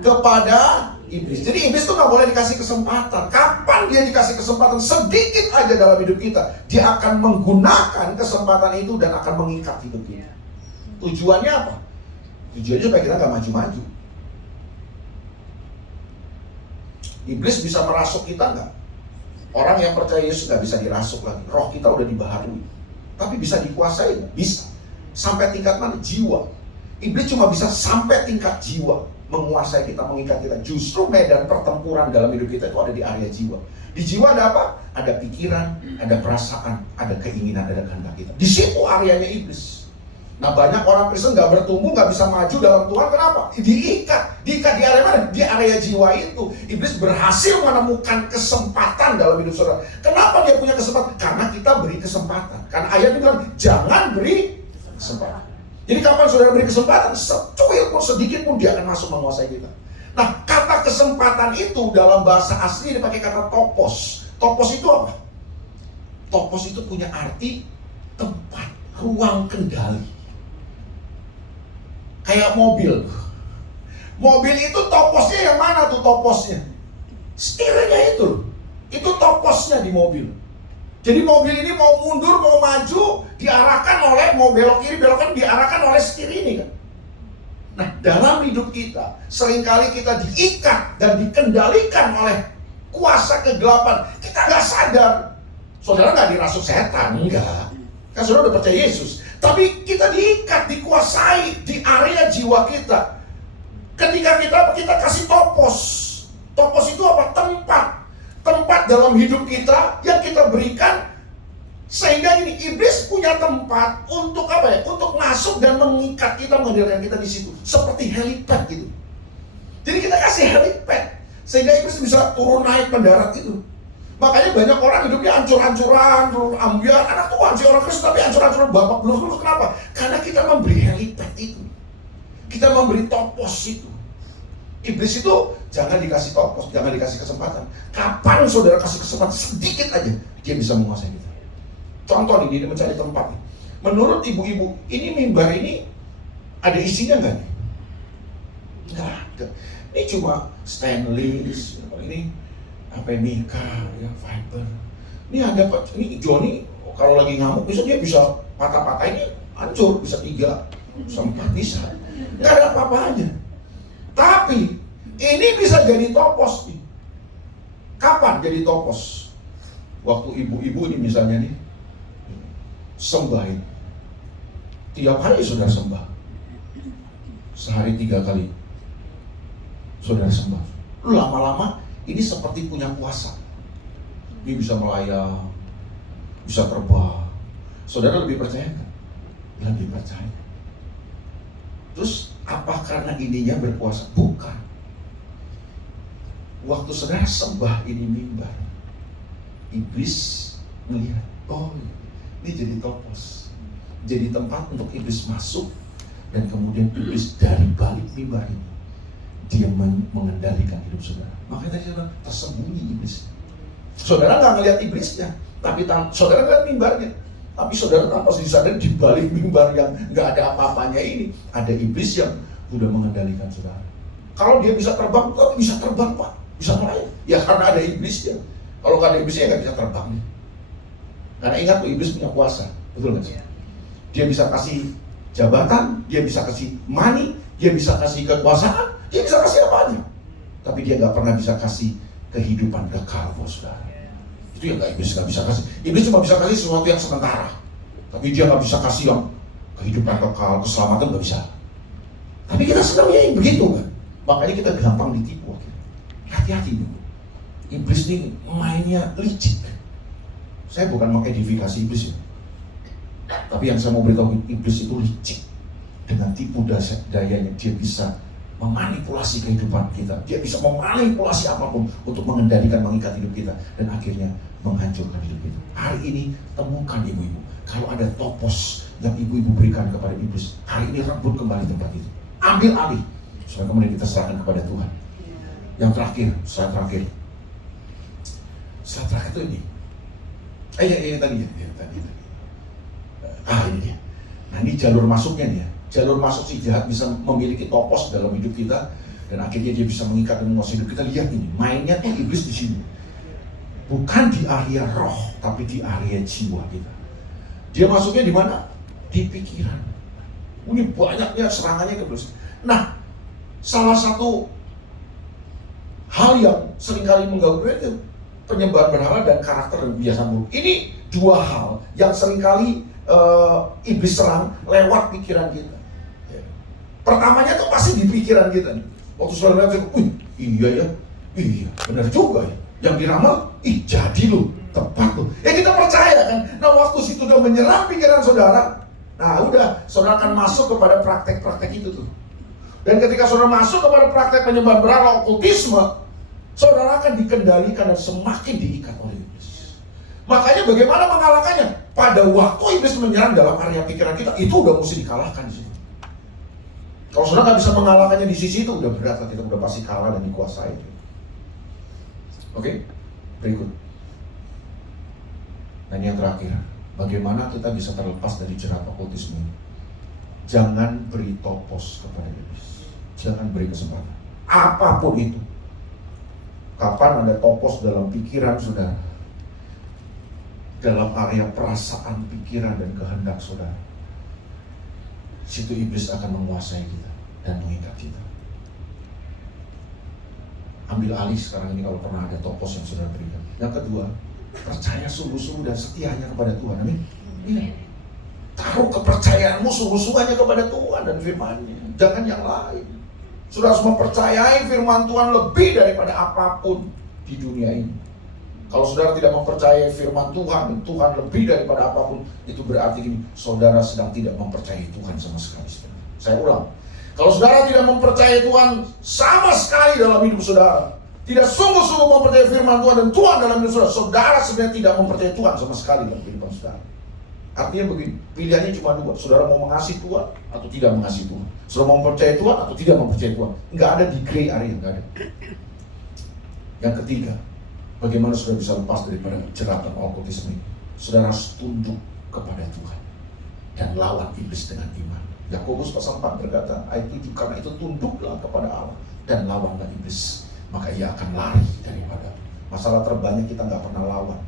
kepada iblis. Jadi iblis tuh gak boleh dikasih kesempatan. Kapan dia dikasih kesempatan sedikit aja dalam hidup kita, dia akan menggunakan kesempatan itu dan akan mengikat hidup kita. Tujuannya apa? Tujuannya supaya kita gak maju-maju. Iblis bisa merasuk kita gak? Orang yang percaya Yesus gak bisa dirasuk lagi. Roh kita udah dibaharui. Tapi bisa dikuasai gak? Bisa. Sampai tingkat mana? Jiwa. Iblis cuma bisa sampai tingkat jiwa, menguasai kita, mengikat kita. Justru medan pertempuran dalam hidup kita itu ada di area jiwa. Di jiwa ada apa? Ada pikiran, ada perasaan, ada keinginan, ada kehendak kita. Di situ areanya iblis. Nah, banyak orang Kristen gak bertumbuh, gak bisa maju dalam Tuhan. Kenapa? Diikat di area mana? Di area jiwa itu. Iblis berhasil menemukan kesempatan dalam hidup saudara. Kenapa dia punya kesempatan? Karena kita beri kesempatan. Karena ayat itu bilang, jangan beri kesempatan. Jadi kapan saudara beri kesempatan, secuil pun, sedikit pun dia akan masuk menguasai kita. Nah, kata kesempatan itu dalam bahasa asli dipakai kata topos. Topos itu apa? Topos itu punya arti tempat, ruang kendali. Kayak mobil. Mobil itu toposnya yang mana tuh toposnya? Setirnya itu. Itu toposnya di mobil. Jadi mobil ini mau mundur, mau maju, diarahkan oleh, mau belok kiri, belok kanan, diarahkan oleh setir ini kan. Nah, dalam hidup kita, seringkali kita diikat dan dikendalikan oleh kuasa kegelapan. Kita nggak sadar. Saudara nggak dirasuk setan, enggak. Kan saudara udah percaya Yesus. Tapi kita diikat, dikuasai di area jiwa kita. Ketika kita kasih topos. Topos itu apa? Tempat dalam hidup kita yang kita berikan, sehingga ini iblis punya tempat untuk apa ya? Untuk masuk dan mengikat kita, mengendalikan kita di situ, seperti helipad gitu. Jadi kita kasih helipad sehingga iblis bisa turun naik mendarat itu. Makanya banyak orang hidupnya hancur-hancuran, ambiar, anak Tuhan sih orang Kristen tapi hancur-hancuran babak belur. Kenapa? Karena kita memberi helipad itu, kita memberi topos itu. Iblis itu jangan dikasih topos, jangan dikasih kesempatan. Kapan saudara kasih kesempatan sedikit aja, dia bisa menguasai kita. Contoh nih, dia mencari tempat. Menurut ibu-ibu, ini mimbar ini ada isinya nggak nih? Nggak ada. Ini cuma stainless, ini apa Mika, ya fiber. Ini ada apa? Ini Joni kalau lagi ngamuk, dia bisa patah-patah ini hancur, bisa 3, bisa 4, bisa. Nggak ada apa-apanya. Tapi ini bisa jadi topos nih. Kapan jadi topos? Waktu ibu-ibu ini misalnya nih sembah ini. Tiap hari saudara sembah. Sehari 3 kali saudara sembah. Lama-lama ini seperti punya kuasa. Ini bisa melayang, bisa terbang. Saudara lebih percaya kan? Lebih percaya. Terus apa karena ininya berkuasa? Bukan. Waktu saudara sembah ini mimbar, iblis melihat, oh ini jadi topos, jadi tempat untuk iblis masuk, dan kemudian iblis dari balik mimbar ini dia mengendalikan hidup saudara. Makanya tadi saudara tersembunyi iblis. Saudara nggak ngelihat iblisnya, tapi saudara ngelihat mimbarnya. Tapi saudara tanpa disadari di balik mimbar yang nggak ada apa-apanya ini ada iblis yang udah mengendalikan saudara. Kalau dia bisa terbang, tapi bisa terbang Pak, bisa melayang. Ya karena ada iblisnya. Kalau nggak ada iblisnya nggak bisa terbang. Karena ingat tuh iblis punya kuasa, betul nggak sih? Dia bisa kasih jabatan, dia bisa kasih money, dia bisa kasih kekuasaan, dia bisa kasih apa aja. Tapi dia nggak pernah bisa kasih kehidupan kekal, saudara. Itu yang iblis nggak bisa kasih. Iblis cuma bisa kasih sesuatu yang sementara, tapi dia nggak bisa kasih yang kehidupan kekal, keselamatan nggak bisa. Tapi kita senangnya yang begitu kan, makanya kita gampang ditipu. Hati-hati dulu. Iblis ini mainnya licik. Saya bukan mengedifikasi iblis ya, tapi yang saya mau beritahu, iblis itu licik. Dengan tipu dayanya dia bisa memanipulasi kehidupan kita. Dia bisa memanipulasi apapun untuk mengendalikan, mengikat hidup kita, dan akhirnya menghancurkan hidup kita. Hari ini temukan ibu-ibu, kalau ada topos yang ibu-ibu berikan kepada iblis, hari ini rebut kembali tempat itu. Ambil alih. Setelah kemudian kita serahkan kepada Tuhan. Yang terakhir, slide terakhir. Slide terakhir itu ini. Tadi. Ini dia. Nah, ini jalur masuknya nih ya. Jalur masuk si jahat bisa memiliki topos dalam hidup kita, dan akhirnya dia bisa mengikat dan menguasai hidup kita. Lihat ini, mainnya tuh iblis di sini. Bukan di area roh, tapi di area jiwa kita. Dia masuknya di mana? Di pikiran. Ini banyaknya serangannya ke iblis. Nah, salah satu hal yang seringkali mengganggu itu penyembahan berhala dan karakter dan kebiasaan buruk. Ini dua hal yang seringkali iblis serang lewat pikiran kita. Pertamanya tuh pasti di pikiran kita nih. Waktu saudara lihat, iya benar juga ya. Yang diramal, jadi loh, tepat loh. Kita percaya kan. Nah, waktu situ udah menyerang pikiran saudara, nah udah, saudara akan masuk kepada praktek-praktek itu tuh. Dan ketika saudara masuk kepada praktek penyembahan berhala, okultisme, saudara akan dikendalikan dan semakin diikat oleh iblis. Makanya bagaimana mengalahkannya? Pada waktu iblis menyerang dalam area pikiran kita, itu udah mesti dikalahkan di situ. Kalau saudara nggak bisa mengalahkannya di sisi itu, udah berat, kita udah pasti kalah dan dikuasai. Oke, berikut. Dan yang terakhir, bagaimana kita bisa terlepas dari jerat okultisme ini? Jangan beri topos kepada iblis. Jangan beri kesempatan. Apapun itu. Kapan ada topos dalam pikiran saudara, dalam area perasaan, pikiran, dan kehendak saudara, situ iblis akan menguasai kita dan mengikat kita. Ambil alih sekarang ini kalau pernah ada topos yang saudara berikan. Yang kedua, percaya sungguh-sungguh dan setianya kepada Tuhan. Amin. Iya. Taruh kepercayaanmu sungguh-sungguh hanya kepada Tuhan dan firman-Nya, jangan yang lain. Sudah semua percayai firman Tuhan lebih daripada apapun di dunia ini. Kalau saudara tidak mempercayai firman Tuhan dan Tuhan lebih daripada apapun, itu berarti ini, saudara sedang tidak mempercayai Tuhan sama sekali. Saya ulang, kalau saudara tidak mempercayai Tuhan sama sekali dalam hidup saudara, tidak sungguh-sungguh mempercayai firman Tuhan dan Tuhan dalam hidup saudara, saudara sebenarnya tidak mempercayai Tuhan sama sekali dalam kehidupan saudara. Artinya begini, pilihannya cuma dua, saudara mau mengasihi Tuhan atau tidak mengasihi Tuhan, saudara mau mempercayai Tuhan atau tidak mempercayai Tuhan. Nggak ada di gray area, nggak ada. Yang ketiga, bagaimana saudara bisa lepas daripada jeratan okultisme ini? Saudara harus tunduk kepada Tuhan dan lawan iblis dengan iman. Yakobus pasal 4 berkata, ayat 7, karena itu tunduklah kepada Allah dan lawanlah iblis, maka ia akan lari daripada. Masalah terbanyak kita nggak pernah lawan,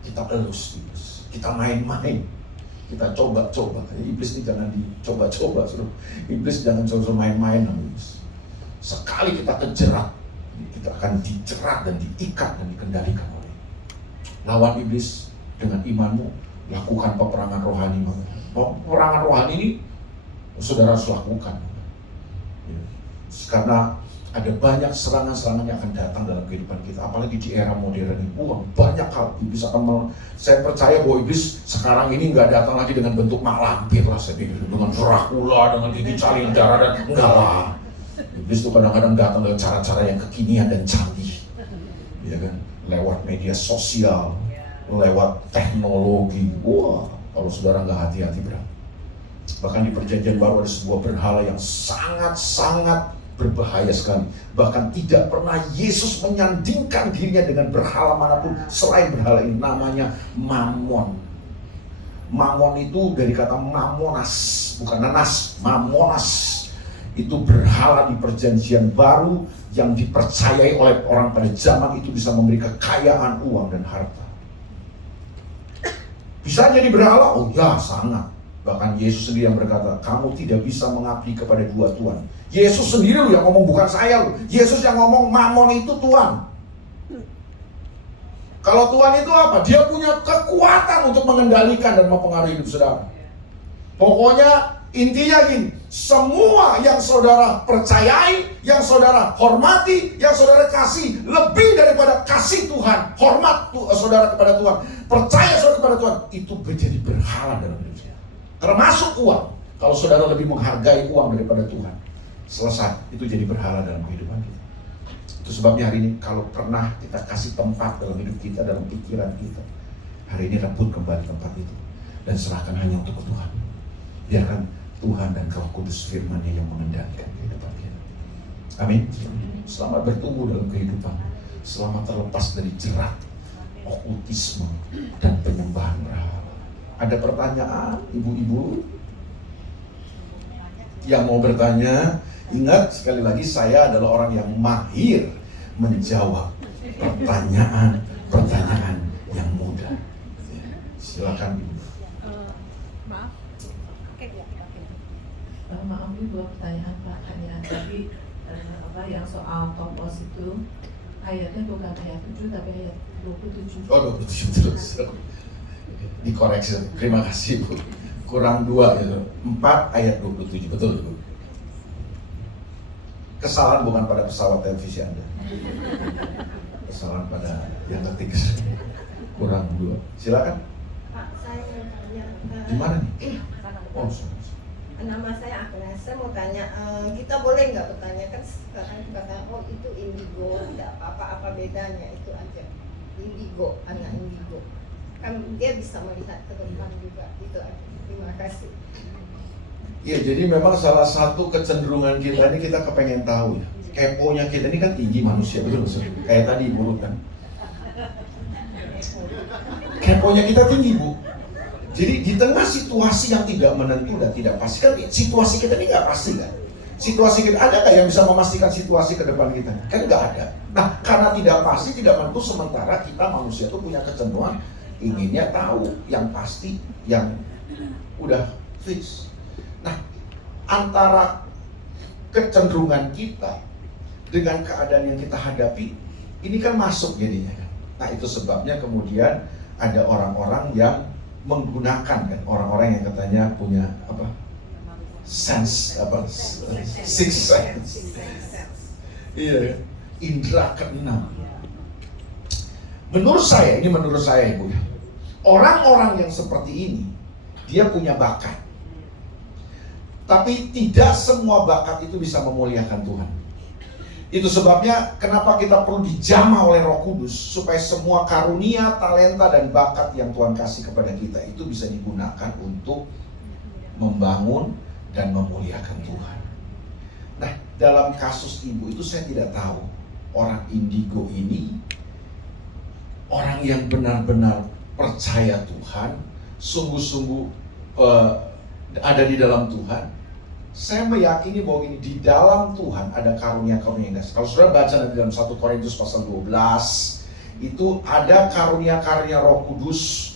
kita elus iblis, kita main-main, kita coba-coba. Iblis ini jangan dicoba-coba, iblis jangan coba main-main sama iblis. Sekali kita kejerat, kita akan dijerat dan diikat dan dikendalikan oleh. Lawan iblis dengan imanmu, lakukan peperangan rohani. Peperangan rohani ini saudara harus lakukan. Karena ada banyak serangan-serangan yang akan datang dalam kehidupan kita, apalagi di era modern ini. Banyak hal iblis akan saya percaya bahwa iblis sekarang ini nggak datang lagi dengan bentuk mak lampir lah, dengan Dracula, dengan gigi cari darah, dan enggak lah. Iblis itu kadang-kadang datang dengan cara-cara yang kekinian dan canggih, ya kan? Lewat media sosial, lewat teknologi. Kalau saudara nggak hati-hati berat. Bahkan di perjanjian baru ada sebuah berhala yang sangat-sangat berbahaya sekali. Bahkan tidak pernah Yesus menyandingkan dirinya dengan berhala manapun selain berhala ini. Namanya Mammon. Mammon itu dari kata mamonas, bukan nanas, mamonas. Itu berhala di perjanjian baru yang dipercayai oleh orang pada zaman itu bisa memberi kekayaan, uang, dan harta. Bisa jadi berhala? Oh ya, sangat. Bahkan Yesus sendiri yang berkata, kamu tidak bisa mengabdi kepada dua Tuhan. Yesus sendiri loh yang ngomong, bukan saya loh. Yesus yang ngomong Mammon itu Tuhan. Kalau Tuhan itu apa? Dia punya kekuatan untuk mengendalikan dan mempengaruhi hidup saudara. Pokoknya intinya gini, semua yang saudara percayai, yang saudara hormati, yang saudara kasih, lebih daripada kasih Tuhan, hormat saudara kepada Tuhan, percaya saudara kepada Tuhan, itu menjadi berhala dalam hidup saudara. Termasuk uang. Kalau saudara lebih menghargai uang daripada Tuhan, selesai, itu jadi berhala dalam kehidupan kita. Itu sebabnya hari ini kalau pernah kita kasih tempat dalam hidup kita, dalam pikiran kita, hari ini rebut kembali tempat itu dan serahkan hanya untuk Tuhan. Biarkan Tuhan dan Roh Kudus firman-Nya yang mengendalikan kehidupan kita. Amin. Selamat bertumbuh dalam kehidupan. Selamat terlepas dari jerat okultisme dan penyembahan berhala. Ada pertanyaan, ibu-ibu yang mau bertanya? Ingat sekali lagi, saya adalah orang yang mahir menjawab pertanyaan yang mudah. Silakan. Maaf. Maaf ini dua pertanyaan Pak. Hanya tadi yang soal topos itu ayatnya bukan ayat 7 tapi ayat 27. Oh, 27 terus. Dikoreksi. Terima kasih, Bu. Kurang 2 gitu. 4 ayat 27. Betul, Bu. Kesalahan bukan pada pesawat televisi Anda. Kesalahan pada yang ketik. Kurang 2. Silakan. Pak, saya mau tanya. Gimana nih? Oh, Nama saya Agnes. Saya mau tanya, kita boleh nggak bertanya kan sekarang kata oh itu indigo, tidak apa-apa, apa bedanya itu aja. Indigo, anak indigo. Kan dia bisa melihat ke depan juga. Itu aja. Terima kasih. Iya, jadi memang salah satu kecenderungan kita ini kita kepengen tahu ya. Keponya kita ini kan tinggi manusia, betul nggak? Kayak tadi Ibu kan. Keponya kita tinggi, Bu. Jadi di tengah situasi yang tidak menentu dan tidak pasti, kan situasi kita ini nggak pasti kan? Situasi kita, ada nggak yang bisa memastikan situasi ke depan kita? Kan nggak ada. Nah, karena tidak pasti, tidak menentu, sementara kita manusia itu punya kecenderungan inginnya tahu yang pasti, yang udah fix. Nah, antara kecenderungan kita dengan keadaan yang kita hadapi, ini kan masuk jadinya kan. Nah, itu sebabnya kemudian ada orang-orang yang menggunakan kan, orang-orang yang katanya punya apa? Sense apa? Six sense. Iya, indera keenam. Menurut saya, Ibu, orang-orang yang seperti ini dia punya bakat. Tapi tidak semua bakat itu bisa memuliakan Tuhan. Itu sebabnya kenapa kita perlu dijamah oleh Roh Kudus supaya semua karunia, talenta, dan bakat yang Tuhan kasih kepada kita itu bisa digunakan untuk membangun dan memuliakan Tuhan. Nah, dalam kasus ibu itu saya tidak tahu orang indigo ini orang yang benar-benar percaya Tuhan, sungguh-sungguh ada di dalam Tuhan. Saya meyakini bahwa ini di dalam Tuhan ada karunia-karunia yang dasar. Kalau saudara baca di dalam 1 Korintus pasal 12, itu ada karunia-karunia Roh Kudus.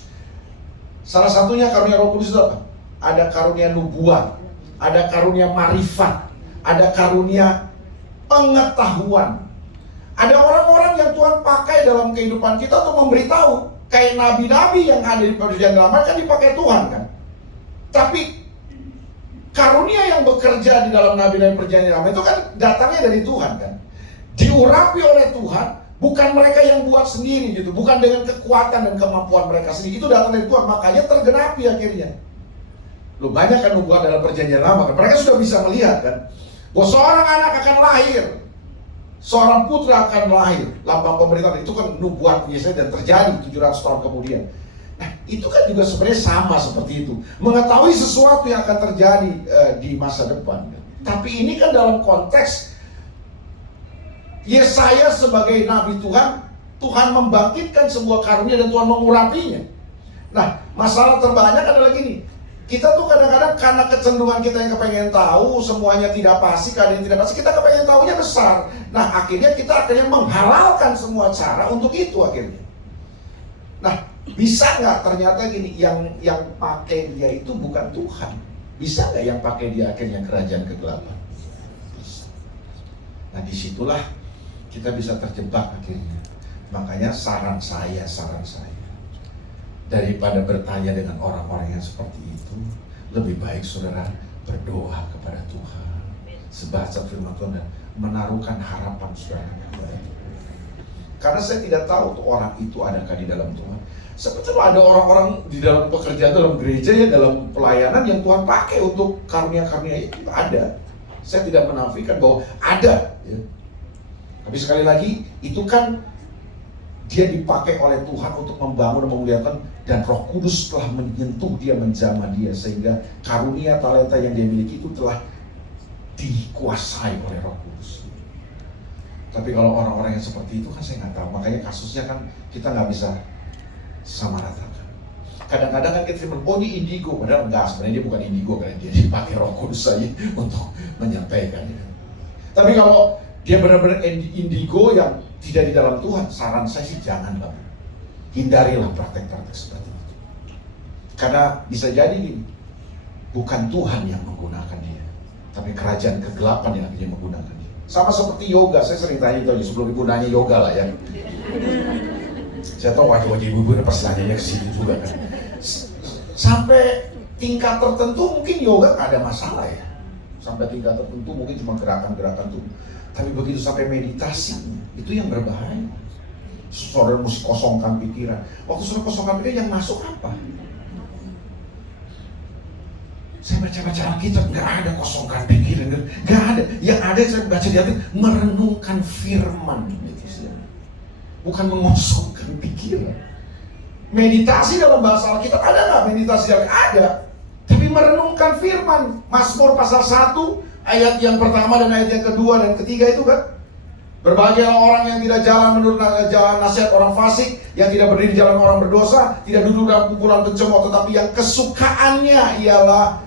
Salah satunya karunia Roh Kudus itu apa? Ada karunia nubuat, ada karunia marifat, ada karunia pengetahuan. Ada orang-orang yang Tuhan pakai dalam kehidupan kita untuk memberitahu. Kayak nabi-nabi yang ada di Perjanjian Lama kan dipakai Tuhan kan. Tapi karunia yang bekerja di dalam nabi-nabi Perjanjian Lama itu kan datangnya dari Tuhan kan. Diurapi oleh Tuhan, bukan mereka yang buat sendiri gitu, bukan dengan kekuatan dan kemampuan mereka sendiri. Itu datang dari Tuhan, makanya tergenapi akhirnya. Loh, banyak kan nubuat dalam Perjanjian Lama kan. Mereka sudah bisa melihat kan bahwa seorang anak akan lahir, seorang putra akan lahir. Lambang pemerintahan itu kan nubuat Yesaya dan terjadi 700 tahun kemudian. Nah, itu kan juga sebenarnya sama seperti itu. Mengetahui sesuatu yang akan terjadi di masa depan. Tapi ini kan dalam konteks Yesaya sebagai nabi Tuhan, Tuhan membangkitkan sebuah karunia dan Tuhan mengurapinya. Nah, masalah terbanyak adalah gini. Kita tuh kadang-kadang karena kecenderungan kita yang kepengen tahu semuanya tidak pasti, keadaan tidak pasti, kita kepengen tahunya besar. Nah, akhirnya kita menghalalkan semua cara untuk itu akhirnya. Nah, bisa nggak ternyata gini, yang pakai dia itu bukan Tuhan? Bisa nggak yang pakai dia akhirnya kerajaan kegelapan? Bisa. Nah, disitulah kita bisa terjebak akhirnya. Makanya saran saya, daripada bertanya dengan orang-orang yang seperti itu, lebih baik saudara berdoa kepada Tuhan, sebaca firman Tuhan dan menaruhkan harapan saudara kepada Tuhan. Karena saya tidak tahu tuh orang itu adakah di dalam Tuhan. Sebetulnya ada orang-orang di dalam pekerjaan dalam gereja ya, dalam pelayanan yang Tuhan pakai untuk karunia-karunia itu ada. Saya tidak menafikan bahwa ada ya. Tapi sekali lagi itu kan dia dipakai oleh Tuhan untuk membangun dan memuliakan Dan Roh Kudus telah menyentuh dia, menjamah dia, sehingga karunia talenta yang dia miliki itu telah dikuasai oleh Roh Kudus. Tapi kalau orang-orang yang seperti itu kan saya nggak tahu. Makanya kasusnya kan kita nggak bisa sama ratakan. Kadang-kadang kan kita bilang, oh ini indigo, padahal enggak, sebenarnya dia bukan indigo, karena dia dipakai Roh Kudus saja untuk menyampaikan. Tapi kalau dia benar-benar indigo yang tidak di dalam Tuhan, saran saya sih janganlah. Hindarilah praktek-praktek seperti itu. Karena bisa jadi gini, bukan Tuhan yang menggunakan dia, tapi kerajaan kegelapan yang akhirnya menggunakan dia. Sama seperti yoga, saya sering tanya itu aja sebelum ibu nanya yoga lah ya. Saya tahu wajah-wajah ibu pasti nanyanya ke situ juga kan. Sampai tingkat tertentu mungkin yoga nggak ada masalah ya. Sampai tingkat tertentu mungkin cuma gerakan-gerakan tubuh. Tapi begitu sampai meditasi, itu yang berbahaya. Saudara mesti kosongkan pikiran. Waktu saudara kosongkan pikiran, yang masuk apa? Saya baca-baca Alkitab, nggak ada kosongkan pikiran, nggak ada. Yang ada saya baca di Alkitab, merenungkan firman. Bukan mengosongkan pikiran. Meditasi dalam bahasa Alkitab ada nggak? Meditasi yang ada. Tapi merenungkan firman. Mazmur pasal 1, ayat yang pertama dan ayat yang kedua dan ketiga itu kan. Berbahagialah orang yang tidak jalan menurut jalan nasihat orang fasik, yang tidak berdiri di jalan orang berdosa, tidak duduk dalam kumpulan pencemooh, tetapi yang kesukaannya ialah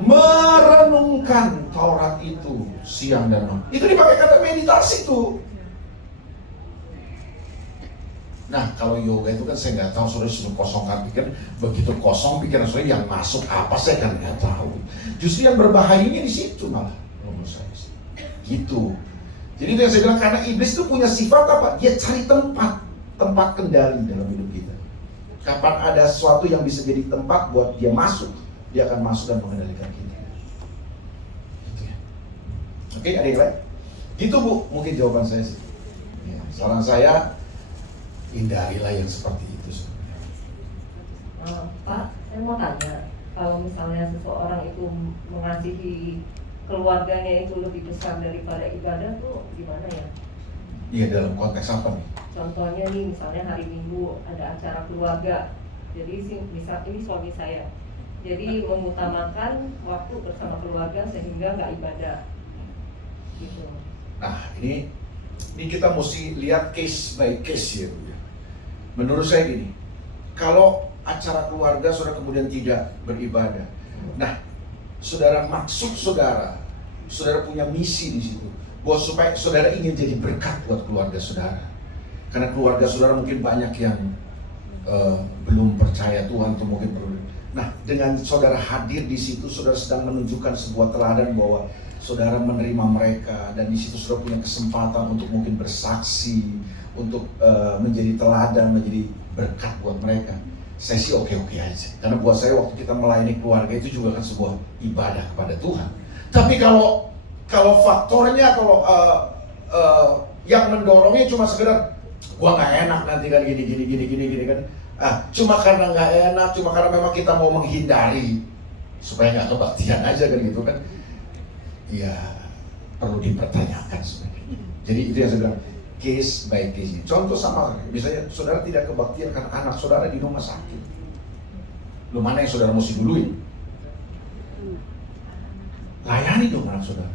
merenungkan Taurat itu siang dan malam. Itu dipakai kata meditasi itu. Nah, kalau yoga itu kan saya nggak tahu, saudara sudah kosongkan pikiran. Begitu kosong pikiran saudara, yang masuk apa saya kan nggak tahu. Justru yang berbahayanya di situ malah, menurut saya. Gitu. Jadi itu yang saya bilang, karena iblis itu punya sifat apa? Dia cari tempat kendali dalam hidup kita. Kapan ada sesuatu yang bisa jadi tempat buat dia masuk, dia akan masuk dan mengendalikan kita. Gitu ya. Oke, ada yang lain? Gitu Bu, mungkin jawaban saya sih. Ya, saran saya, hindarilah yang seperti itu. Pak, saya mau tanya, kalau misalnya seseorang itu mengasihi keluarganya itu lebih besar daripada ibadah tuh gimana ya? Iya, dalam konteks apa nih? Contohnya nih, misalnya hari Minggu ada acara keluarga, jadi misal ini suami saya, jadi mengutamakan waktu bersama keluarga sehingga nggak ibadah, gitu. Nah, ini kita mesti lihat case by case ya Bu. Menurut saya gini, kalau acara keluarga saudara kemudian tidak beribadah, nah saudara maksud saudara punya misi di situ, bahwa supaya saudara ingin jadi berkat buat keluarga saudara. Karena keluarga saudara mungkin banyak yang belum percaya Tuhan atau mungkin perlu. Nah, dengan saudara hadir di situ, saudara sedang menunjukkan sebuah teladan bahwa saudara menerima mereka, dan di situ saudara punya kesempatan untuk mungkin bersaksi, untuk menjadi teladan, menjadi berkat buat mereka. Saya sih oke-oke aja. Karena buat saya waktu kita melayani keluarga itu juga kan sebuah ibadah kepada Tuhan. Tapi kalau faktornya, kalau yang mendorongnya cuma sekedar gua nggak enak nanti kan gini kan. Cuma karena nggak enak, cuma karena memang kita mau menghindari supaya nggak kebaktian aja kan gitu kan. Ya perlu dipertanyakan sebenarnya. Jadi itu yang saya bilang, case by case. Contoh sama, misalnya saudara tidak kebaktian karena anak saudara di rumah sakit. Lu mana yang saudara mesti duluin? Layani dong anak saudara.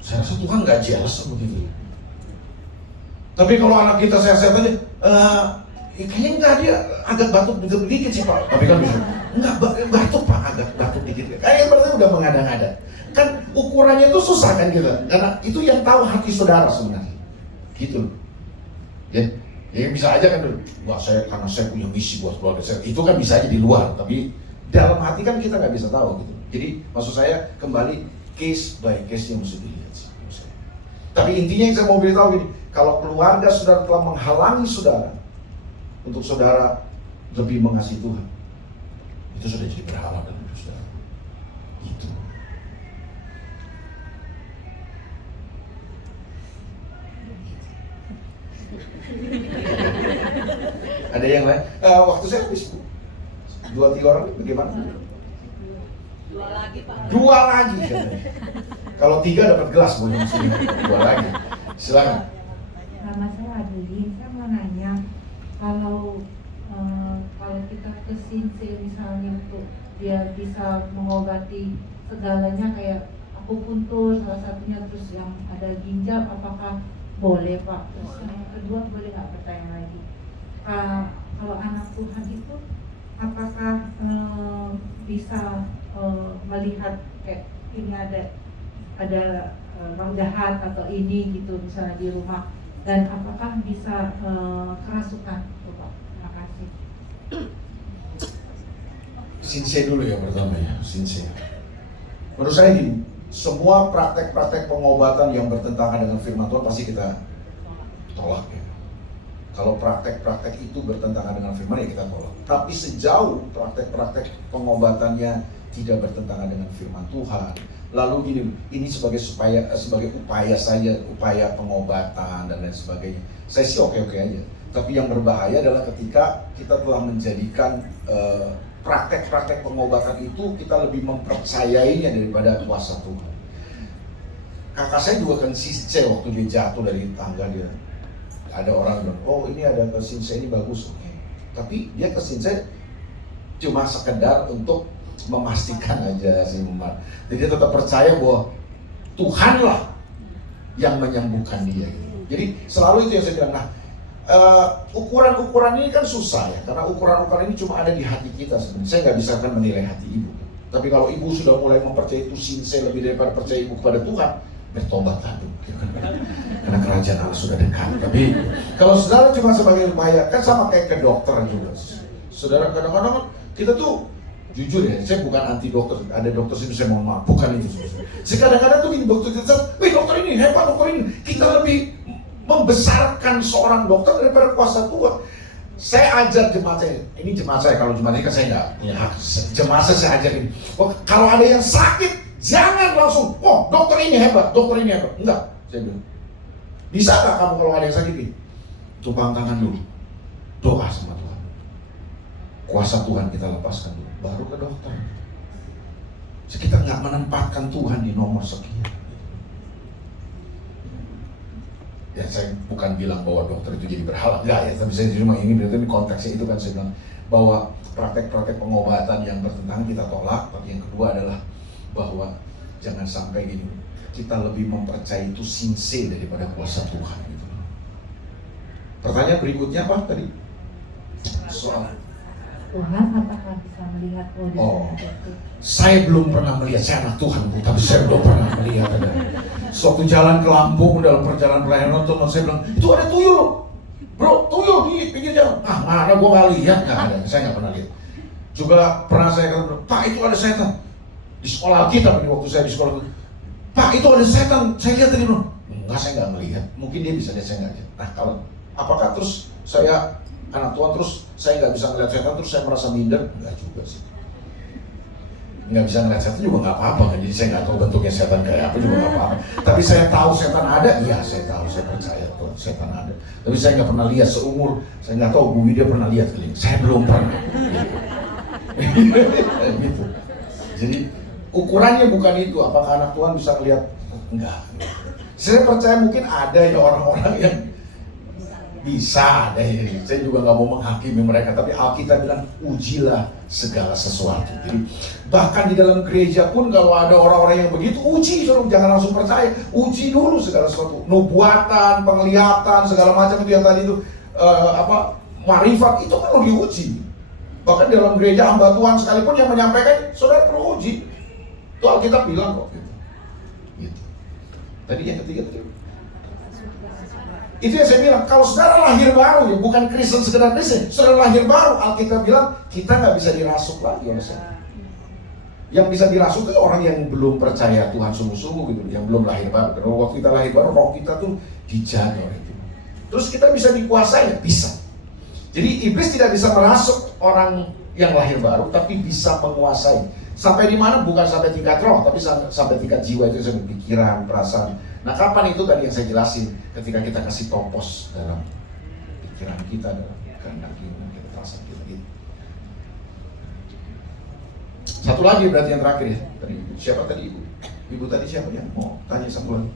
Saya rasa Tuhan gak jealous begitu. Tapi kalau anak kita sehat-sehat aja, kayaknya enggak, dia agak batuk dikit sih Pak. Tapi kan bisa, enggak batuk Pak, agak batuk dikit. Kayaknya berarti udah mengada-ngada. Kan ukurannya itu susah kan gitu. Karena itu yang tahu hati saudara sebenarnya. Gitu. Ya bisa aja kan dulu. Wah, karena saya punya misi buat keluarga saya. Itu kan bisa aja di luar, tapi dalam hati kan kita nggak bisa tahu gitu. Jadi maksud saya kembali case by case yang mesti dilihat sih. Tapi intinya yang saya mau beritahu gini, kalau keluarga saudara telah menghalangi saudara untuk saudara lebih mengasihi Tuhan, itu sudah jadi berhala dalam hidup saudara. Gitu. Ada yang lain? Waktu saya habis 2-3 orang bagaimana? 2 lagi Pak. 2 lagi katanya. Kalau 3 dapat gelas Bu, 2 lagi. Silakan. Nama saya Adeline, saya mau nanya, kalau ke sinse misalnya untuk dia bisa mengobati segalanya, kayak akupuntur salah satunya, terus yang ada ginjal, apakah boleh Pak? Terus yang kedua, boleh nggak bertanya lagi, kalau anak Tuhan itu apakah bisa melihat kayak ini ada orang jahat atau ini gitu misalnya di rumah, dan apakah bisa kerasukan tuh Pak? Terima kasih. Sinse dulu ya pertama ya, sinse. Menurut saya gini, semua praktek-praktek pengobatan yang bertentangan dengan firman Tuhan pasti kita tolak ya. Kalau praktek-praktek itu bertentangan dengan firman ya kita tolak. Tapi sejauh praktek-praktek pengobatannya tidak bertentangan dengan firman Tuhan, lalu gini, ini sebagai upaya saja, upaya pengobatan dan lain sebagainya, saya sih oke-oke aja. Tapi yang berbahaya adalah ketika kita telah menjadikan praktek-praktek pengobatan itu kita lebih mempercayainya daripada kuasa Tuhan. Kakak saya juga kan sinse waktu dia jatuh dari tangga, dia ada orang bilang, oh ini ada ke sinse ini bagus, oke. Tapi dia ke sinse cuma sekedar untuk memastikan aja sih Mbak. Jadi dia tetap percaya bahwa Tuhanlah yang menyembuhkan dia. Jadi selalu itu yang saya bilang. Nah, ukuran-ukuran ini kan susah ya, karena ukuran-ukuran ini cuma ada di hati kita sebenarnya. Saya nggak bisa kan menilai hati ibu. Tapi kalau ibu sudah mulai mempercayai itu sinse lebih daripada percaya ibu kepada Tuhan, bertobatlah dulu. Karena kerajaan Allah sudah dekat. Tapi kalau saudara cuma sebagai upaya, kan sama kayak ke dokter juga. Saudara kadang-kadang kita tuh jujur ya, saya bukan anti dokter. Ada dokter sini saya mohon maaf, bukan itu. Saya kadang-kadang tuh gini, dokter kita, wih dokter ini hebat, dokter ini. Kita lebih membesarkan seorang dokter daripada kuasa Tuhan. Saya ajar jemaat saya, ini jemaat saya, kalau jemaat ini kan saya nggak punya hak. Jemaat saya ajarin, oh, kalau ada yang sakit, jangan langsung, oh dokter ini hebat, dokter ini hebat. Enggak, saya bilang, bisa nggak kamu kalau ada yang sakit ini? Tumpang tangan dulu, doa sama Tuhan. Kuasa Tuhan kita lepaskan dulu, baru ke dokter. Jadi kita nggak menempatkan Tuhan di nomor sekian. Ya saya bukan bilang bahwa dokter itu jadi berhala, enggak ya, tapi saya cuma ingin berarti konteksnya itu kan saya bilang bahwa praktek-praktek pengobatan yang bertentangan kita tolak. Tapi yang kedua adalah bahwa jangan sampai gini, kita lebih mempercayai itu sinse daripada kuasa Tuhan gitu. Pertanyaan berikutnya apa tadi? Soal Tuhan apakah bisa melihat itu? Saya belum pernah melihat, saya anak Tuhan Bu, tapi saya belum pernah melihat ada. Suatu jalan ke Lampung dalam perjalanan pelayanan, teman saya bilang, itu ada tuyul bro, tuyul di pinggir jalan. Ah mana gua nggak lihat, nggak ada, saya nggak pernah lihat. Juga pernah saya kata, Pak itu ada setan di sekolah kita, waktu saya di sekolah, Pak itu ada setan, saya lihat tadi bro. Enggak, saya nggak melihat, mungkin dia bisa lihat, saya nggak lihat. Nah kalau apakah terus saya anak Tuhan terus saya nggak bisa ngeliat setan terus saya merasa minder? Enggak juga sih. Nggak bisa ngeliat setan juga nggak apa-apa kan. Jadi saya nggak tahu bentuknya setan kayak apa juga nggak apa-apa. Tapi saya tahu setan ada, iya saya tahu, saya percaya tuh setan ada. Tapi saya nggak pernah lihat seumur, saya nggak tahu Bu Widya pernah lihat kali ini. Saya belum pernah. Gitu. Jadi ukurannya bukan itu. Apakah anak Tuhan bisa ngeliat? Enggak. Saya percaya mungkin ada ya orang-orang yang bisa deh, saya juga nggak mau menghakimi mereka, tapi Alkitab bilang ujilah segala sesuatu. Jadi bahkan di dalam gereja pun kalau ada orang-orang yang begitu, uji, jangan langsung percaya, uji dulu segala sesuatu, nubuatan, penglihatan, segala macam itu yang tadi itu marifat itu perlu diuji. Bahkan dalam gereja hamba Tuhan sekalipun yang menyampaikan, saudara perlu uji. Itu Alkitab bilang kok gitu. Gitu. Tadi yang ketiga tadi. Itu yang saya bilang, kalau saudara lahir baru ya, bukan Kristen sekedar Kristen, saudara lahir baru, Alkitab bilang kita nggak bisa dirasuk lagi oleh setan. Yang bisa dirasuk itu orang yang belum percaya Tuhan sungguh-sungguh gitu, yang belum lahir baru. Karena waktu kita lahir baru, roh kita tuh dijaga oleh Tuhan. Terus kita bisa dikuasai, ya bisa. Jadi iblis tidak bisa merasuk orang yang lahir baru, tapi bisa menguasai. Sampai di mana? Bukan sampai tingkat roh, tapi sampai tingkat jiwa, itu sampai pikiran, perasaan. Nah kapan itu tadi yang saya jelasin, ketika kita kasih topos dalam pikiran kita, dalam kehendak kita, perasaan kita gitu. Satu lagi berarti yang terakhir ya, tadi siapa tadi ibu? Ibu tadi siapa ya? Mau tanya satu lagi?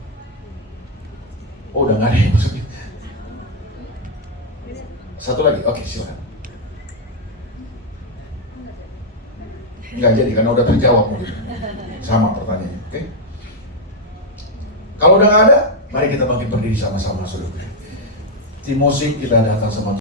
Oh udah nggak ada yang maksudnya. Satu lagi, oke silakan. Nggak jadi karena udah terjawab mungkin. Sama pertanyaannya, oke? Kalau udah nggak ada, mari kita bangkit berdiri sama-sama, saudara. Tim musik kita datang sama